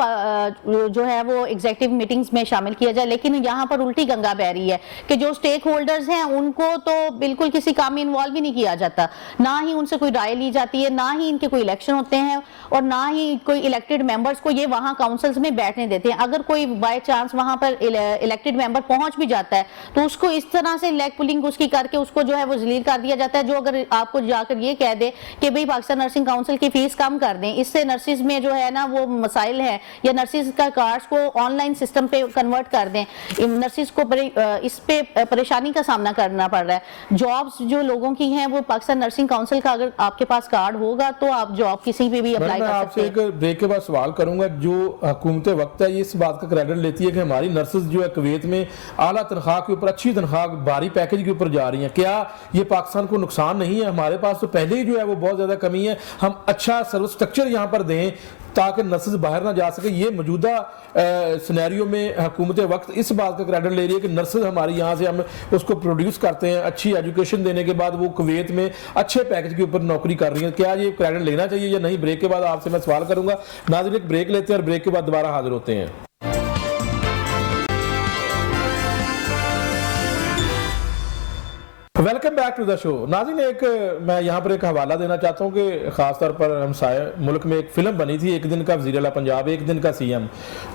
جو ہے وہ ایگزیکٹو میٹنگز میں شامل کیا جائے, لیکن یہاں پر الٹی گنگا بہ رہی ہے کہ جو سٹیک ہولڈرز ہیں ان کو تو بالکل کسی کام میں انوالو بھی نہیں کیا جاتا, نہ ہی ان سے کوئی رائے لی جاتی ہے, نہ ہی ان کے کوئی الیکشن ہوتے ہیں, اور نہ ہی کوئی الیکٹڈ ممبرز کو یہ وہاں کاؤنسلز میں بیٹھنے دیتے ہیں. اگر کوئی بائی چانس وہاں پر الیکٹڈ ممبر پہنچ بھی جاتا ہے تو اس کو اس طرح سے لیگ پولنگ اس کی کر کے اس کو جو ہے وہ ذلیل کر دیا جاتا ہے, جو اگر آپ کو جا کر یہ کہہ دے کہ بھئی پاکستان نرسنگ کاؤنسل کی فیس کم کر دیں, اس سے نرسز میں جو ہے نا وہ مسائل ہیں, یا نرسز کا کارڈز کو آن لائن سسٹم پہ کنورٹ کر دیں, نرسز کو اس پہ پریشانی کا سامنا کرنا پڑ رہا ہے. جابز جو لوگوں کی ہیں وہ پاکستان نرسنگ کاؤنسل کا اگر آپ کے پاس کارڈ ہوگا تو آپ جاب کسی پہ بھی اپلائی کر سکتے ہیں. میں آپ سے ایک بریک کے بعد سوال کروں گا, جو حکومت وقت ہے یہ اس بات کا کریڈٹ لیتی ہے کہ ہماری نرسز جو ہے کویت میں اعلیٰ تنخواہ کے اوپر, اچھی تنخواہ, بھاری پیکج کے اوپر جا رہی ہیں, کیا یہ پاکستان کو نقصان نہیں ہے؟ ہمارے پاس تو پہلے ہی جو ہے وہ بہت زیادہ کمی ہے, ہم اچھا سروس سٹرکچر یہاں پر دیں ताकि नर्सेज बाहर ना जा सके। ये मौजूदा सिनेरियो में हुकूमत वक्त इस बात का क्रेडिट ले रही है कि नर्सेज हमारी यहाँ से हम उसको प्रोड्यूस करते हैं, अच्छी एजुकेशन देने के बाद वो कुवैत में अच्छे पैकेज के ऊपर नौकरी कर रही हैं। क्या ये क्रेडिट लेना चाहिए या नहीं? ब्रेक के बाद आपसे मैं सवाल करूंगा। नाज़रीन, एक ब्रेक लेते हैं और ब्रेक के बाद दोबारा हाजिर होते हैं। Welcome back to the show. नाज़रीन, एक मैं यहाँ पर एक हवाला देना चाहता हूँ कि ख़ासतौर पर हमसाए मुल्क में एक फ़िल्म बनी थी, एक दिन का वज़ीर आला पंजाब, एक दिन का सीएम।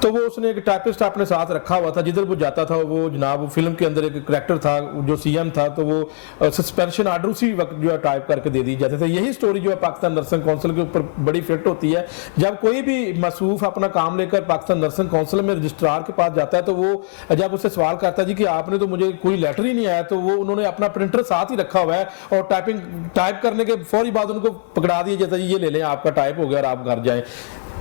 तो वो उसने एक टाइपिस्ट अपने साथ रखा हुआ था, जिधर वो जाता था वो जनाब वो फिल्म के अंदर एक करैक्टर था जो सीएम था, तो वो सस्पेंशन आर्डर उसी वक्त जो है टाइप करके दे दी जाते थे। यही स्टोरी जो है पाकिस्तान नर्सिंग कौंसिल के ऊपर बड़ी फिट होती है। जब कोई भी मसरूफ़ अपना काम लेकर पाकिस्तान नर्सिंग कौंसिल में रजिस्ट्रार के पास जाता है तो वो जब उससे सवाल करता है जी कि आपने तो मुझे कोई लेटर ही नहीं आया, तो वो उन्होंने अपना प्रिंटर साथ ही रखा हुआ है और टाइप करने के फौरी बाद उनको पकड़ा दिया जाता है, ये ले लें आपका टाइप हो गया और आप घर जाएं।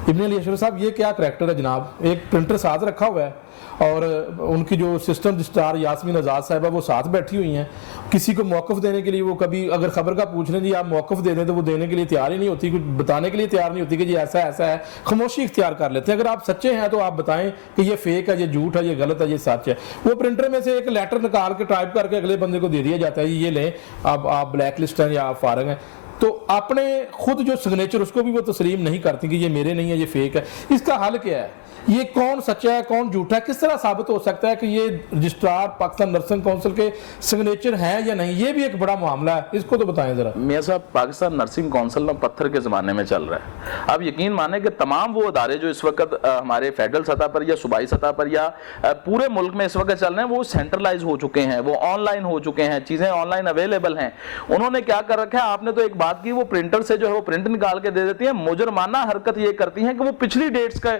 इब्न अली अशरफ साहब, ये क्या करैक्टर है जनाब? एक प्रिंटर साथ रखा हुआ है और उनकी जो सिस्टम रजिस्ट्रार यास्मीन आज़ाद साहिबा वो साथ बैठी हुई हैं। किसी को मौक़िफ़ देने के लिए वो कभी अगर खबर का पूछ लें जी आप मौक़िफ़ दे दें तो वो देने के लिए तैयार ही नहीं होती, कुछ बताने के लिए तैयार नहीं होती कि जी ऐसा ऐसा है। खामोशी इख्तियार कर लेते हैं। अगर आप सच्चे हैं तो आप बताएं कि ये फेक है, ये झूठ है, ये गलत है, ये सच है। वो प्रिंटर में से एक लेटर निकाल के टाइप करके अगले बंदे को दे दिया जाता है, ये लें अब आप ब्लैक लिस्ट हैं या आप फारग हैं। तो अपने खुद जो सिग्नेचर उसको भी वो तस्लीम नहीं करती कि ये मेरे नहीं है, ये फेक है। इसका हल क्या है? ये कौन सच्चा है, कौन झूठा है? किस तरह साबित हो सकता है कि ये रजिस्ट्रार पाकिस्तान नर्सिंग कौंसिल के सिग्नेचर हैं या नहीं? ये भी एक बड़ा मामला है, इसको तो बताएं जरा। मियां साहब, पाकिस्तान नर्सिंग कौंसिल ना पत्थर के ज़माने में चल रहा है। आप यकीन माने कि तमाम वो अदारे जो इस वक्त हमारे फेडरल सतह पर या सूबाई सतह पर या पूरे मुल्क में इस वक्त चल रहे हैं, वो सेंट्रलाइज हो चुके हैं, वो ऑनलाइन हो चुके हैं, चीज़ें ऑनलाइन अवेलेबल हैं। उन्होंने क्या कर रखा है, आपने तो एक बात की, वो प्रिंटर से जो है वो प्रिंट निकाल के दे देती है। मुजरमाना हरकत ये करती हैं कि वो पिछली डेट्स का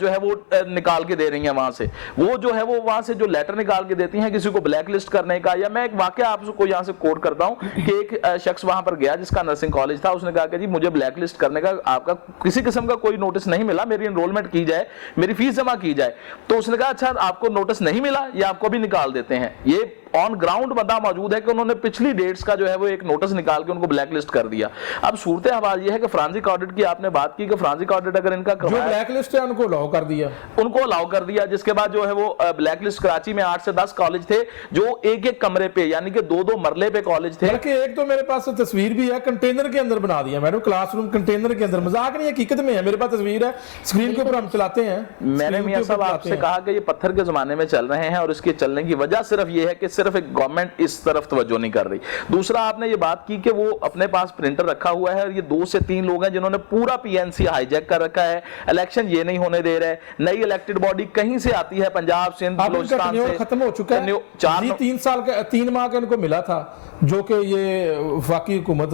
जो है वो निकाल के दे रही हैं वहां से। वो जो है वो वहां से जो लेटर निकाल के देती हैं किसी को ब्लैक लिस्ट करने का। या मैं एक वाकया आपको यहां से कोट करता हूं कि एक शख्स वहां पर गया जिसका नर्सिंग कॉलेज था, उसने कहा कि जी मुझे ब्लैक लिस्ट करने का आपका किसी किस्म का कोई नोटिस नहीं मिला, मेरी एनरोलमेंट की जाए, मेरी फीस जमा की जाए। तो उसने कहा अच्छा आपको नोटिस नहीं मिला, ये आपको भी निकाल देते हैं। ये ऑन ग्राउंड बंदा मौजूद है कि उन्होंने पिछली डेट्स का जो है वो एक नोटिस निकाल के उनको ब्लैक लिस्ट कर दिया। अब सूरत हाल ये है कि फ्रांसिक ऑडिट की आपने बात की कि फ्रांसिक ऑडिट अगर इनका जो ब्लैक लिस्ट है उनको अलाउ कर दिया, जिसके बाद जो है वो ब्लैक लिस्ट कराची में 8 से 10 कॉलेज थे जो एक एक कमरे पे यानी कि 2-2 मरले पे कॉलेज थे। बल्कि एक तो मेरे पास तस्वीर भी है, कंटेनर के अंदर बना दिया मैडम, क्लासरूम कंटेनर के अंदर। मजाक नहीं, हकीकत में है, मेरे पास तस्वीर है, स्क्रीन के ऊपर हम चलाते हैं। मैंने मियां साहब आपसे कहा कि ये पत्थर के जमाने में चल रहे हैं और इसके चलने की वजह सिर्फ ये है कि सिर्फ एक गवर्नमेंट इस तरफ तवज्जो नहीं कर रही। दूसरा, आपने ये बात की कि वो अपने पास प्रिंटर रखा हुआ है और ये 2 से 3 लोग हैं जिन्होंने पूरा पीएनसी हाईजैक कर रखा है। इलेक्शन ये नहीं होने दे रहे, नई इलेक्टेड बॉडी कहीं से आती है, पंजाब सिंध बलूचिस्तान से। खत्म हो चुका है, 3 माह का इनको मिला था, जो कि ये वफाकी हुकूमत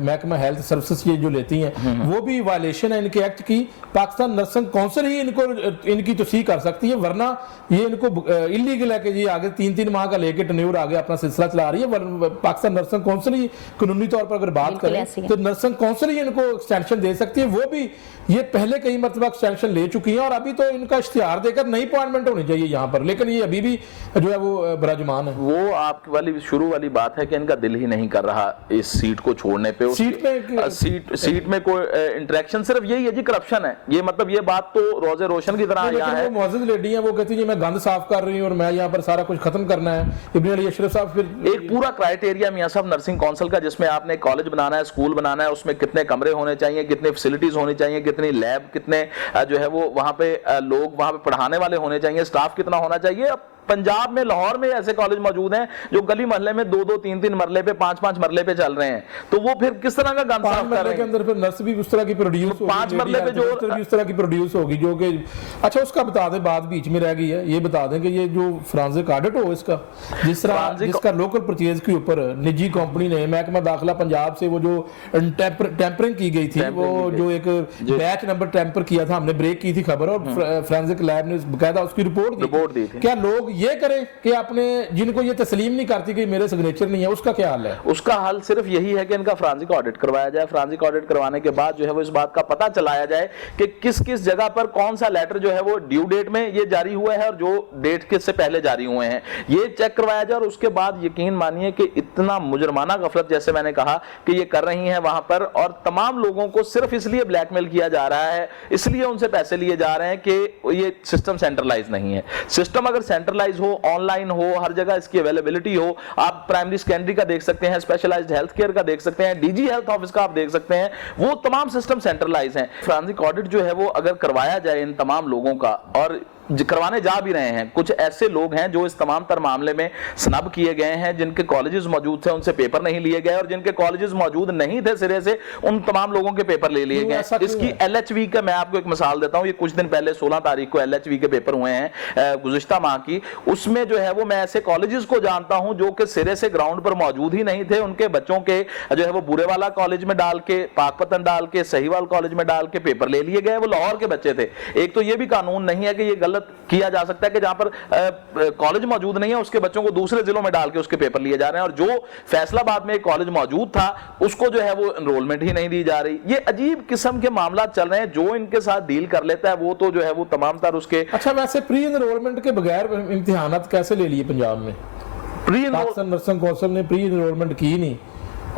महकमा हेल्थ सर्विसेज ये जो लेती हैं वो भी वायलेशन है इनके एक्ट की। पाकिस्तान नर्सिंग कौंसिल ही इनकी तस्दीक कर सकती है, वरना ये इनको इलीगल है कि जी आगे 3-3 माह का लेके टन्योर आगे अपना सिलसिला चला रही है। पाकिस्तान नर्सिंग कौंसिल ही कानूनी तौर पर अगर बात करें तो नर्सिंग कौंसिल ही इनको एक्सटेंशन दे सकती है। वो भी ये पहले कई मरतबा एक्सटेंशन ले चुकी है और अभी तो इनका इश्तिहार देकर नई अपॉइंटमेंट होनी चाहिए यहाँ पर, लेकिन ये अभी भी जो है वो बराजमान है। वो आपकी वाली शुरू वाली बात है कि इनका दिल ही नहीं कर रहा इस सीट को छोड़ने पे। सीट में कोई इंटरेक्शन, सिर्फ यही है जी करप्शन है। ये मतलब ये बात तो रोजे रोशन की तरह यहाँ है। मुअज़्ज़िज़ लेडी है, वो कहती है मैं गंद साफ कर रही हूँ और मैं यहाँ पर सारा कुछ खत्म करना है। इब्न अली अशरफ साहब, फिर एक पूरा क्राइटेरिया मियां साहब नर्सिंग काउंसिल का, जिसमें आपने कॉलेज बनाना है, स्कूल बनाना है, उसमें कितने कमरे होने चाहिए, कितने फैसिलिटीज होनी चाहिए, कितनी लैब, कितने जो है वो वहां पे लोग वहां पे पढ़ाने वाले होने चाहिए, स्टाफ कितना होना चाहिए। पंजाब में लाहौर में ऐसे कॉलेज मौजूद हैं जो गली मोहल्ले में 2-2, 3-3 मरले पे, 5-5 मरले पे चल रहे हैं। तो वो फिर किस तरह का गंद साफ कर रहे हैं? के अंदर फिर नर्स भी उस तरह की प्रोड्यूस होगी, 5 मरले पे जो उस तरह की प्रोड्यूस होगी जो कि अच्छा उसका बता दें, बात बीच में रह गई है, ये बता दें कि ये जो फ्रांसिक ऑडिट हो इसका जिसका लोकल परचेज के ऊपर निजी कंपनी ने महकमा दाखिला पंजाब से वो जो टेम्परिंग की गई थी, वो जो एक बैच नंबर टेम्पर किया था, हमने ब्रेक की थी खबर और फ्रांसिक लैब ने बकायदा उसकी रिपोर्ट दी थी। क्या लोग ये करें कि अपने जिनको ये तस्लीम नहीं करती कि मेरे सिग्नेचर नहीं है, उसका क्या हाल है? उसका हल सिर्फ यही है कि इनका फ्रांसिक ऑडिट करवाया जाए। फ्रांसिक ऑडिट करवाने के बाद जो है वो इस बात का पता चलाया जाए कि किस किस जगह पर कौन सा लेटर जो है वो ड्यू डेट में ये जारी हुआ है और जो डेट के से पहले जारी हुए हैं, ये चेक करवाया जाए। और उसके बाद यकीन मानिए कि इतना मुजरमाना गफलत जैसे मैंने कहा कि ये कर रही हैं वहां पर, और तमाम लोगों को सिर्फ इसलिए ब्लैकमेल किया जा रहा है, इसलिए उनसे पैसे लिए जा रहे हैं कि ये सिस्टम सेंट्रलाइज नहीं है। सिस्टम अगर सेंट्रलाइज हो, ऑनलाइन हो, हर जगह इसकी अवेलेबिलिटी हो, आप प्राइमरी सेकेंडरी का देख सकते हैं, स्पेशलाइज्ड हेल्थ केयर का देख सकते हैं, डीजी हेल्थ ऑफिस का आप देख सकते हैं, वो तमाम सिस्टम सेंट्रलाइज हैं। फ्रांसिक ऑडिट जो है वो अगर करवाया जाए इन तमाम लोगों का, और करवाने जा भी रहे हैं, कुछ ऐसे लोग हैं जो इस तमाम तर मामले में स्नब किए गए हैं, जिनके कॉलेजेस मौजूद थे उनसे पेपर नहीं लिए गए, और जिनके कॉलेजेस मौजूद नहीं थे सिरे से उन तमाम लोगों के पेपर ले लिए गए। इसकी एलएचवी का मैं आपको एक मिसाल देता हूं, ये कुछ दिन पहले 16 तारीख को एलएचवी के पेपर हुए हैं गुज़िश्ता माह की, उसमें जो है वो मैं ऐसे कॉलेजेस को जानता हूं जो कि सिरे से ग्राउंड पर मौजूद ही नहीं थे, उनके बच्चों के जो है वो बुरेवाला कॉलेज में डाल के, पाकपतन डाल के, सहीवाल कॉलेज में डाल के पेपर ले लिए गए, वो लाहौर के बच्चे थे। एक तो ये भी कानून नहीं है कि ये गलत किया जा सकता है कि जहां पर कॉलेज मौजूद नहीं है उसके बच्चों को दूसरे जिलों में डाल के उसके पेपर लिए जा रहे हैं, और जो फैसलाबाद में एक कॉलेज मौजूद था उसको जो है वो एनरोलमेंट ही नहीं दी जा रही। ये अजीब किस्म के मामला चल रहे हैं। जो इनके साथ डील कर लेता है वो तो जो है वो तमाम तर उसके। अच्छा, वैसे प्री एनरोलमेंट के बगैर इम्तिहानात कैसे ले लिए पंजाब में? पाकिस्तान नर्सिंग काउंसिल ने प्री एनरोलमेंट की नहीं,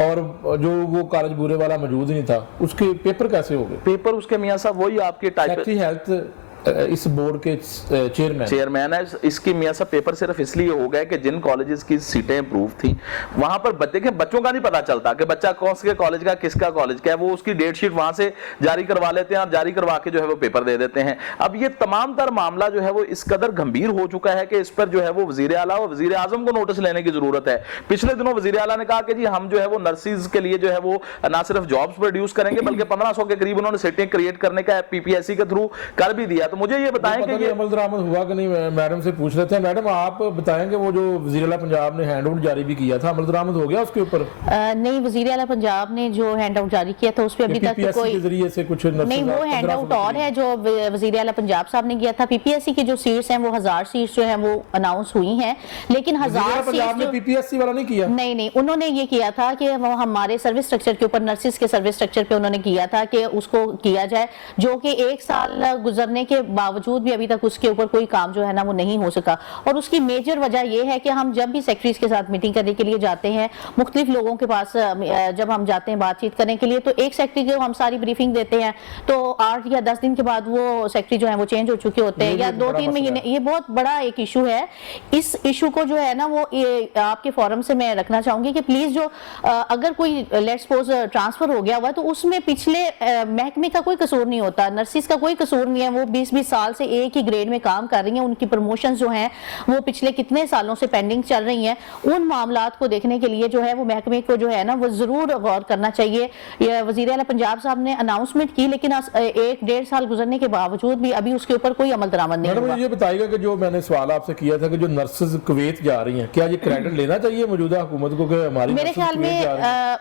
और जो वो कॉलेज बुरे वाला मौजूद नहीं था उसके पेपर कैसे हो गए? पेपर उसके मियां साहब वही आपके टाइप हेल्थ इस बोर्ड के चेयरमैन है। इसकी मियां साहब पेपर सिर्फ इसलिए हो गए कि जिन कॉलेजेस की सीटें अप्रूव थी वहां पर देखें बच्चों का नहीं पता चलता कि बच्चा कौन से कॉलेज का, किसका कॉलेज का है, वो उसकी डेट शीट वहां से जारी करवा लेते हैं और जारी करवा के जो है वो पेपर दे देते हैं। अब ये तमाम तर मामला जो है वो इस कदर गंभीर हो चुका है कि इस पर जो है वो वजीर आला और वजीर आजम को नोटिस लेने की जरूरत है। पिछले दिनों वजीर आला ने कहा कि जी हम जो है वो नर्सिस के लिए जो है वो ना सिर्फ जॉब्स प्रोड्यूस करेंगे बल्कि 1500 के करीब उन्होंने सीटें क्रिएट करने का पीपीएससी के थ्रू कर भी दिया। तो मुझे ये बताएं कि ये अमल दरामद हुआ कि नहीं? मैडम से पूछ रहे थे। मैडम आप बताएंगे वो जो वज़ीर आला पंजाब ने हैंड आउट जारी भी किया था, अमल दरामद हो गया उसके ऊपर? नहीं, वज़ीर आला पंजाब ने जो हैंड आउट जारी किया था उस पर अभी तक कोई के जरिए से कुछ नहीं, वो हैंड आउट और है जो वज़ीर आला पंजाब साहब ने किया था। पीपीएससी की जो सीट्स हैं वो 1000 सीट्स जो हैं वो अनाउंस हुई हैं, लेकिन 1000 पंजाब ने पीपीएससी वाला नहीं किया। नहीं, उन्होंने ये किया था कि वो हमारे सर्विस स्ट्रक्चर के ऊपर, नर्सिस के सर्विस स्ट्रक्चर पे उन्होंने किया था कि उसको किया जाए, जो कि 1 साल गुजरने के बावजूद भी अभी तक उसके ऊपर कोई काम जो है ना वो नहीं हो सका। और उसकी मेजर वजह ये है कि हम जब भी सेक्रेटरीज के साथ मीटिंग करने के लिए जाते हैं, मुख्तलिफ लोगों के पास जब हम जाते हैं बातचीत करने के लिए, तो एक सेक्रेटरी को हम सारी ब्रीफिंग देते हैं, तो 8 या 10 दिन के बाद वो सेक्रेटरी जो है वो चेंज हो चुके होते हैं, या 2-3 महीने। ये बहुत बड़ा एक इशू है। इस इशू को जो है ना वो आपके फोरम से मैं रखना चाहूंगी कि प्लीज जो अगर कोई लेट्स सपोज ट्रांसफर हो गया हुआ तो उसमें पिछले महकमे का कोई कसूर नहीं होता, नर्सिस का कोई कसूर नहीं है। वो 20-20 साल से एक ही ग्रेड में काम कर रही हैं, उनकी प्रमोशंस जो हैं वो पिछले कितने सालों से पेंडिंग चल रही हैं। उन मामलात को देखने के लिए जो है वो महकमे को जो है ना वो जरूर गौर करना चाहिए। वज़ीर आला पंजाब साहब ने अनाउंसमेंट की, लेकिन 1-1.5 साल गुजरने के बावजूद भी अभी उसके ऊपर कोई अमल दरामद नहीं हुआ। ये बताइएगा कि जो मैंने सवाल आपसे किया था कि जो नर्सेज कुवैत जा रही हैं, क्या ये क्रेडिट लेना चाहिए मौजूदा हुकूमत को कि हमारी मेरे ख्याल में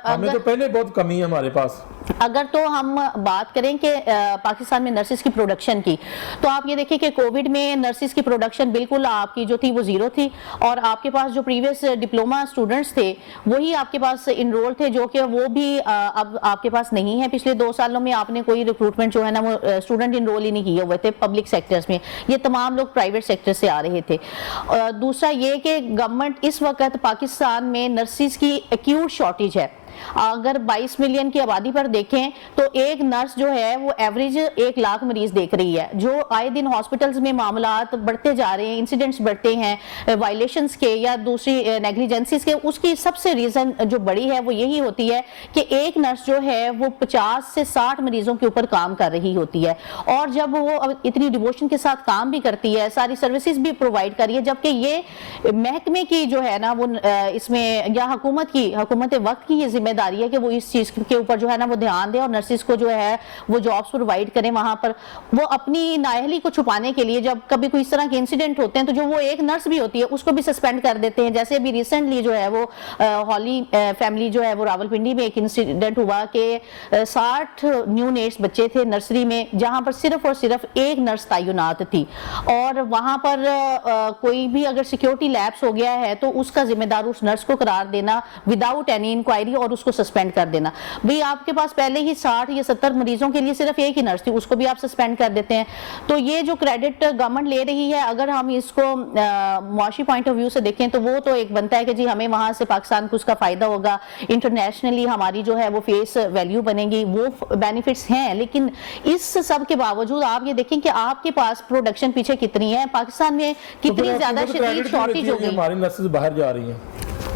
हमें तो पहले बहुत कमी है हमारे पास। अगर तो हम बात करें कि पाकिस्तान में नर्सिस की प्रोडक्शन की, तो आप ये देखिए कि कोविड में नर्सिस की प्रोडक्शन बिल्कुल आपकी जो थी वो जीरो थी, और आपके पास जो प्रीवियस डिप्लोमा स्टूडेंट्स थे वही आपके पास इनरोल थे, जो कि वो भी अब आपके पास नहीं है। पिछले 2 सालों में आपने कोई रिक्रूटमेंट जो है ना वो स्टूडेंट इनरोल ही नहीं किए हुए थे पब्लिक सेक्टर्स में, ये तमाम लोग प्राइवेट सेक्टर से आ रहे थे। दूसरा ये कि गवर्नमेंट इस वक्त पाकिस्तान में नर्सिस की एक्यूट शॉर्टेज है। अगर 22 मिलियन की आबादी पर देखें तो एक नर्स जो है वो एवरेज 1 लाख मरीज देख रही है। जो आए दिन हॉस्पिटल्स में मामलात बढ़ते जा रहे हैं, इंसिडेंट्स बढ़ते हैं वायलेशंस के या दूसरी नेग्लिजेंसीज के, उसकी सबसे रीजन जो बड़ी है वो यही होती है कि एक नर्स जो है वो 50 से 60 मरीजों के ऊपर काम कर रही होती है, और जब वो इतनी डिवोशन के साथ काम भी करती है, सारी सर्विसेज भी प्रोवाइड कर रही है, जबकि ये महकमे की जो है ना वो इसमें या हुकूमत वक्त की ये ذمہ داری ہے کہ وہ اس چیز کے اوپر جو ہے نا وہ دھیان دیں اور نرسز کو جو ہے وہ جابس پرووائڈ کریں وہاں پر. وہ اپنی نااہلی کو چھپانے کے لیے جب کبھی کوئی اس طرح کے انسیڈنٹ ہوتے ہیں تو جو وہ ایک نرس بھی ہوتی ہے اس کو بھی سسپینڈ کر دیتے ہیں. جیسے ابھی ریسنٹلی جو ہے وہ ہالی فیملی جو ہے وہ راولپنڈی میں ایک انسیڈنٹ ہوا کہ 60 نیو نیٹس بچے تھے نرسری میں, جہاں پر صرف اور صرف ایک نرس تعینات تھی, اور وہاں پر کوئی بھی اگر سیکیورٹی لیپس ہو گیا ہے تو اس کا ذمہ دار اس نرس کو قرار دینا وداؤٹ اینی انکوائری اور اس کو سسپینڈ کر دینا. بھئی آپ کے پاس پہلے ہی 60 یا 70 مریضوں کے لیے صرف ایک ہی نرس تھی, اس کو بھی آپ سسپینڈ کر دیتے ہیں. تو یہ جو کریڈٹ گورنمنٹ لے رہی ہے, اگر ہم اس کو معاشی پوائنٹ آف ویو سے دیکھیں تو وہ تو ایک بنتا ہے کہ جی ہمیں وہاں سے پاکستان کو اس کا فائدہ ہوگا, انٹرنیشنلی ہماری جو ہے وہ فیس ویلیو بنے گی, وہ بینیفٹس ہیں. لیکن اس سب کے باوجود آپ یہ دیکھیں کہ آپ کے پاس پروڈکشن پیچھے کتنی ہے, پاکستان میں کتنی زیادہ شدید شارٹیج ہو گئی. ہماری نرسز باہر جا رہی ہیں,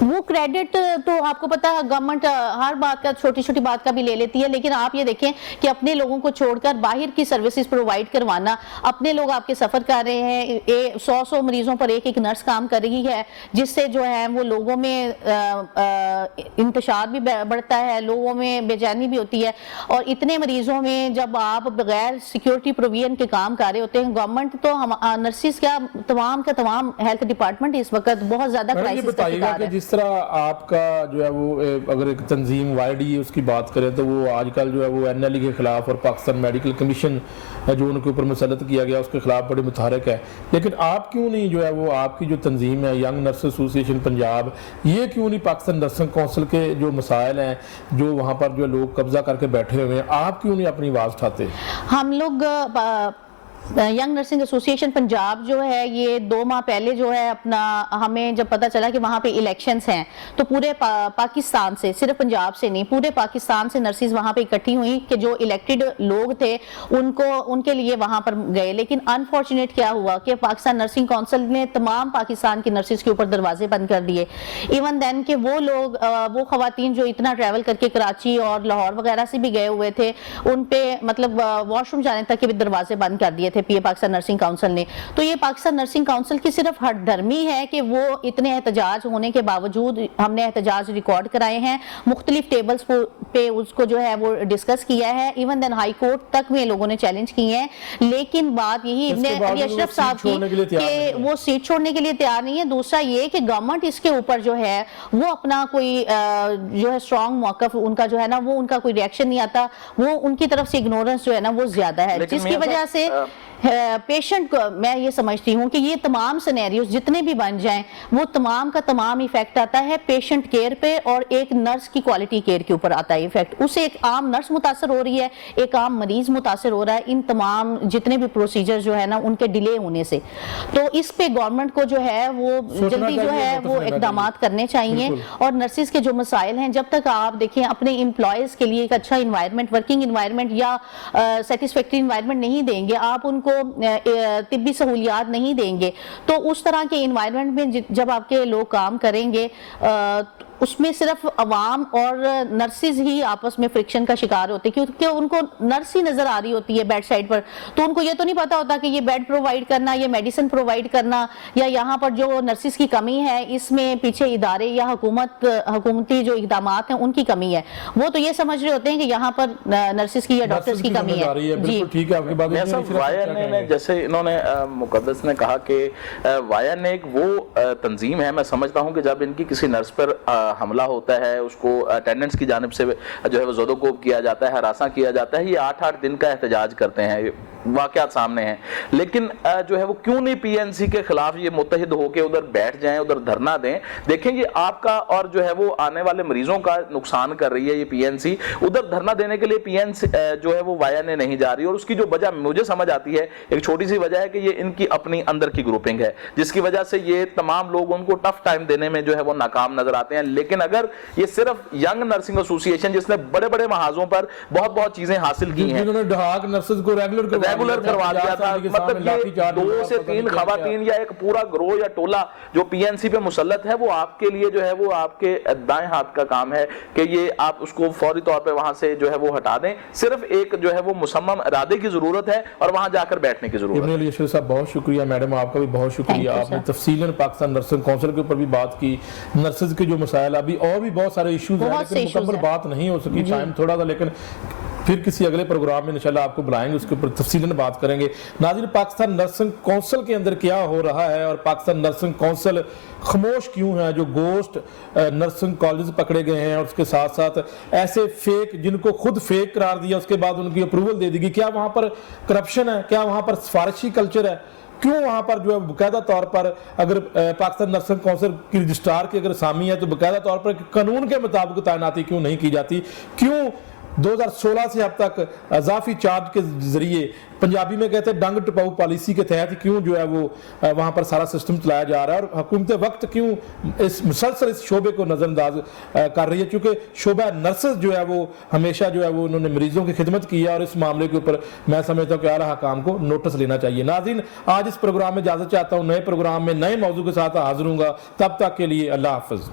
وہ کریڈٹ تو آپ کو پتا ہے گورنمنٹ ہر بات کا چھوٹی چھوٹی بات کا بھی لے لیتی ہے, لیکن آپ یہ دیکھیں کہ اپنے لوگوں کو چھوڑ کر باہر کی سروسز پرووائڈ کروانا, اپنے لوگ آپ کے سفر کر رہے ہیں, 100 مریضوں پر ایک نرس کام کر رہی ہے, جس سے جو ہے وہ لوگوں میں انتشار بھی بڑھتا ہے, لوگوں میں بے چینی بھی ہوتی ہے. اور اتنے مریضوں میں جب آپ بغیر سیکیورٹی پروویژن کے کام کر رہے ہوتے ہیں, گورنمنٹ تو نرسز کا تمام ہیلتھ ڈپارٹمنٹ اس وقت بہت زیادہ کرائسس کا شکار ہے. جس طرح آپ کا جو ہے وہ اگر ایک تنظیم YDA اس کی بات کریں تو وہ آج کل جو ہے وہ NLE کے خلاف اور پاکستان میڈیکل کمیشن جو ان کے اوپر مسلط کیا گیا اس کے خلاف بڑے متحرک ہے, لیکن آپ کیوں نہیں جو ہے وہ آپ کی جو تنظیم ہے ینگ نرس ایسوسی ایشن پنجاب, یہ کیوں نہیں پاکستان نرسنگ کونسل کے جو مسائل ہیں جو وہاں پر جو لوگ قبضہ کر کے بیٹھے ہوئے ہیں, آپ کیوں نہیں اپنی آواز اٹھاتے؟ ہم لوگ ینگ نرسنگ ایسوسی ایشن پنجاب جو ہے یہ 2 ماہ پہلے جو ہے اپنا, ہمیں جب پتا چلا کہ وہاں پہ الیکشنز ہیں تو پورے پاکستان سے, صرف پنجاب سے نہیں پورے پاکستان سے نرسز وہاں پہ اکٹھی ہوئی کہ جو الیکٹڈ لوگ تھے ان کے لیے وہاں پر گئے. لیکن انفارچونیٹ کیا ہوا کہ پاکستان نرسنگ کونسل نے تمام پاکستان کی نرسز کے اوپر دروازے بند کر دیے. ایون دین کہ وہ لوگ وہ خواتین جو اتنا ٹریول کر کے کراچی اور لاہور وغیرہ سے بھی گئے ہوئے تھے, ان پہ مطلب واش روم جانے تک کے بھی دروازے بند کر دیے تھے پاکستان نرسنگ کونسل نے. تو یہ پاکستان نرسنگ کونسل کی صرف ہٹ دھرمی ہے کہ وہ اتنے احتجاج ہونے کے باوجود, ہم نے احتجاج ریکارڈ کرائے ہیں, مختلف ٹیبلز پہ اس کو جو ہے وہ ڈسکس کیا ہے, ایون دین ہائی کورٹ تک میں لوگوں نے چیلنج کیے ہیں. لیکن بات یہی ابن علی اشرف صاحب کی کہ وہ سیٹ چھوڑنے کے لیے تیار نہیں ہے. دوسرا یہ کہ گورنمنٹ اس کے اوپر جو ہے وہ اپنا کوئی جو ہے اسٹرانگ موقف ان کا جو ہے نا وہ ان کا کوئی ریئیکشن نہیں آتا, وہ ان کی طرف سے اگنورنس جو ہے نا وہ زیادہ ہے, جس کی وجہ سے پیشنٹ کو میں یہ سمجھتی ہوں کہ یہ تمام سینیریوز جتنے بھی بن جائیں وہ تمام کا تمام ایفیکٹ آتا ہے پیشنٹ کیئر پہ, اور ایک نرس کی کوالٹی کیئر کے اوپر آتا ہے ایفیکٹ. اسے ایک عام نرس متاثر ہو رہی ہے, ایک عام مریض متاثر ہو رہا ہے ان تمام جتنے بھی پروسیجر جو ہے نا ان کے ڈیلے ہونے سے. تو اس پہ گورنمنٹ کو جو ہے وہ جلدی جو ہے وہ اقدامات کرنے چاہیے. اور نرسز کے جو مسائل ہیں, جب تک آپ دیکھیں اپنے امپلائیز کے لیے ایک اچھا انوائرمنٹ, ورکنگ انوائرمنٹ یا سیٹسفیکٹری انوائرمنٹ نہیں دیں گے, آپ ان کو طبی سہولیات نہیں دیں گے, تو اس طرح کے انوائرمنٹ میں جب آپ کے لوگ کام کریں گے اس میں صرف عوام اور نرسز ہی آپس میں فرکشن کا شکار ہوتے ہیں, کیونکہ ان کو نرس ہی نظر آ رہی ہوتی ہے بیڈ سائڈ پر, تو ان کو یہ تو نہیں پتا ہوتا کہ یہ بیڈ پرووائڈ کرنا, یہ میڈیسن پرووائڈ کرنا, یا یہاں پر جو نرسز کی کمی ہے اس میں پیچھے ادارے یا حکومتی جو اقدامات ہیں ان کی کمی ہے. وہ تو یہ سمجھ رہے ہوتے ہیں کہ یہاں پر نرسز کی یا ڈاکٹرز کی کمی ہے. جی ٹھیک ہے, آپ کی بات نے جیسے انہوں نے مقدس نے کہا کہ وایا نے ایک وہ تنظیم ہے, میں سمجھتا ہوں کہ جب ان کی کسی نرس پر حملہ ہوتا ہے, اس کو اٹینڈنٹس کی جانب سے جو ہے وہ زد و کوب کیا جاتا ہے, ہراساں کیا جاتا ہے, یہ 8 دن کا احتجاج کرتے ہیں, واقعات سامنے ہیں. لیکن جو ہے وہ کیوں نہیں PNC کے خلاف یہ متحد ہو کے ادھر بیٹھ جائیں, ادھر دھرنا دیں. دیکھیں یہ آپ کا اور جو ہے وہ آنے والے مریضوں کا نقصان کر رہی ہے یہ PNC. ادھر دھرنا دینے کے لیے PNC جو ہے وہ وایا نے نہیں جا رہی, اور اس کی جو وجہ مجھے سمجھ آتی ہے, ایک چھوٹی سی وجہ ہے کہ یہ ان کی اپنی اندر کی گروپنگ ہے, جس کی وجہ سے یہ تمام لوگ ان کو ٹف ٹائم دینے میں جو ہے وہ ناکام نظر آتے ہیں. لیکن اگر یہ صرف ینگ نرسنگ ایسوسی ایشن جس نے بڑے بڑے محاذوں پر بہت چیزیں حاصل کی ہیں, جنہوں نے ڈھاک نرسز کو ریگولر ریگولر کروا دیا تھا. مطلب یہ 2 سے 3 خواتین یا ایک پورا گروہ یا ٹولہ جو پی این سی پہ مسلط ہے وہ آپ کے لیے جو ہے وہ آپ کے دائیں ہاتھ کا کام ہے کہ یہ آپ اس کو فوری طور پہ وہاں سے جو ہے وہ ہٹا دیں. صرف ایک جو ہے وہ مصمم ارادے کی ضرورت ہے اور وہاں جا کر بیٹھنے کی ضرورت ہے. ابن علی اشرف صاحب بہت شکریہ. میڈم آپ کا بھی بہت شکریہ, آپ نے تفصیلاً پاکستان نرسنگ کونسل کے اوپر بھی بات کی, نرسز کے جو مسائل, ابھی اور بھی بہت سارے ایشوز ہیں لیکن مکمل بات نہیں ہو سکی, ٹائم تھوڑا تھا, لیکن پھر کسی اگلے پروگرام میں انشاءاللہ آپ کو بلائیں گے, اس کے اوپر تفصیلاً بات کریں گے. ناظرین, پاکستان نرسنگ کونسل کے اندر کیا ہو رہا ہے اور پاکستان نرسنگ کونسل خاموش کیوں ہے؟ جو گوسٹ نرسنگ کالجز پکڑے گئے ہیں اور اس کے ساتھ ساتھ ایسے فیک جن کو خود فیک قرار دیا اس کے بعد ان کی اپروول دے دی گئی, کیا وہاں پر کرپشن ہے؟ کیا وہاں پر سفارشی کلچر ہے؟ کیوں وہاں پر جو ہے باقاعدہ طور پر اگر پاکستان نرسنگ کونسل کی رجسٹرار کی اگر اسامی ہے تو باقاعدہ طور پر قانون کے مطابق تعیناتی کیوں نہیں کی جاتی؟ کیوں 2016 سے اب تک اضافی چارج کے ذریعے, پنجابی میں کہتے ہیں ڈنگ ٹپاؤ پالیسی کے تحت کیوں جو ہے وہ وہاں پر سارا سسٹم چلایا جا رہا ہے, اور حکومت وقت کیوں مسلسل اس شعبے کو نظر انداز کر رہی ہے؟ چونکہ شعبہ نرسز جو ہے وہ ہمیشہ جو ہے وہ انہوں نے مریضوں کی خدمت کی ہے اور اس معاملے کے اوپر میں سمجھتا ہوں کہ اعلیٰ حکام کو نوٹس لینا چاہیے. ناظرین, آج اس پروگرام میں اجازت چاہتا ہوں, نئے پروگرام میں نئے موضوع کے ساتھ حاضر ہوں گا, تب تک کے لیے اللہ حافظ.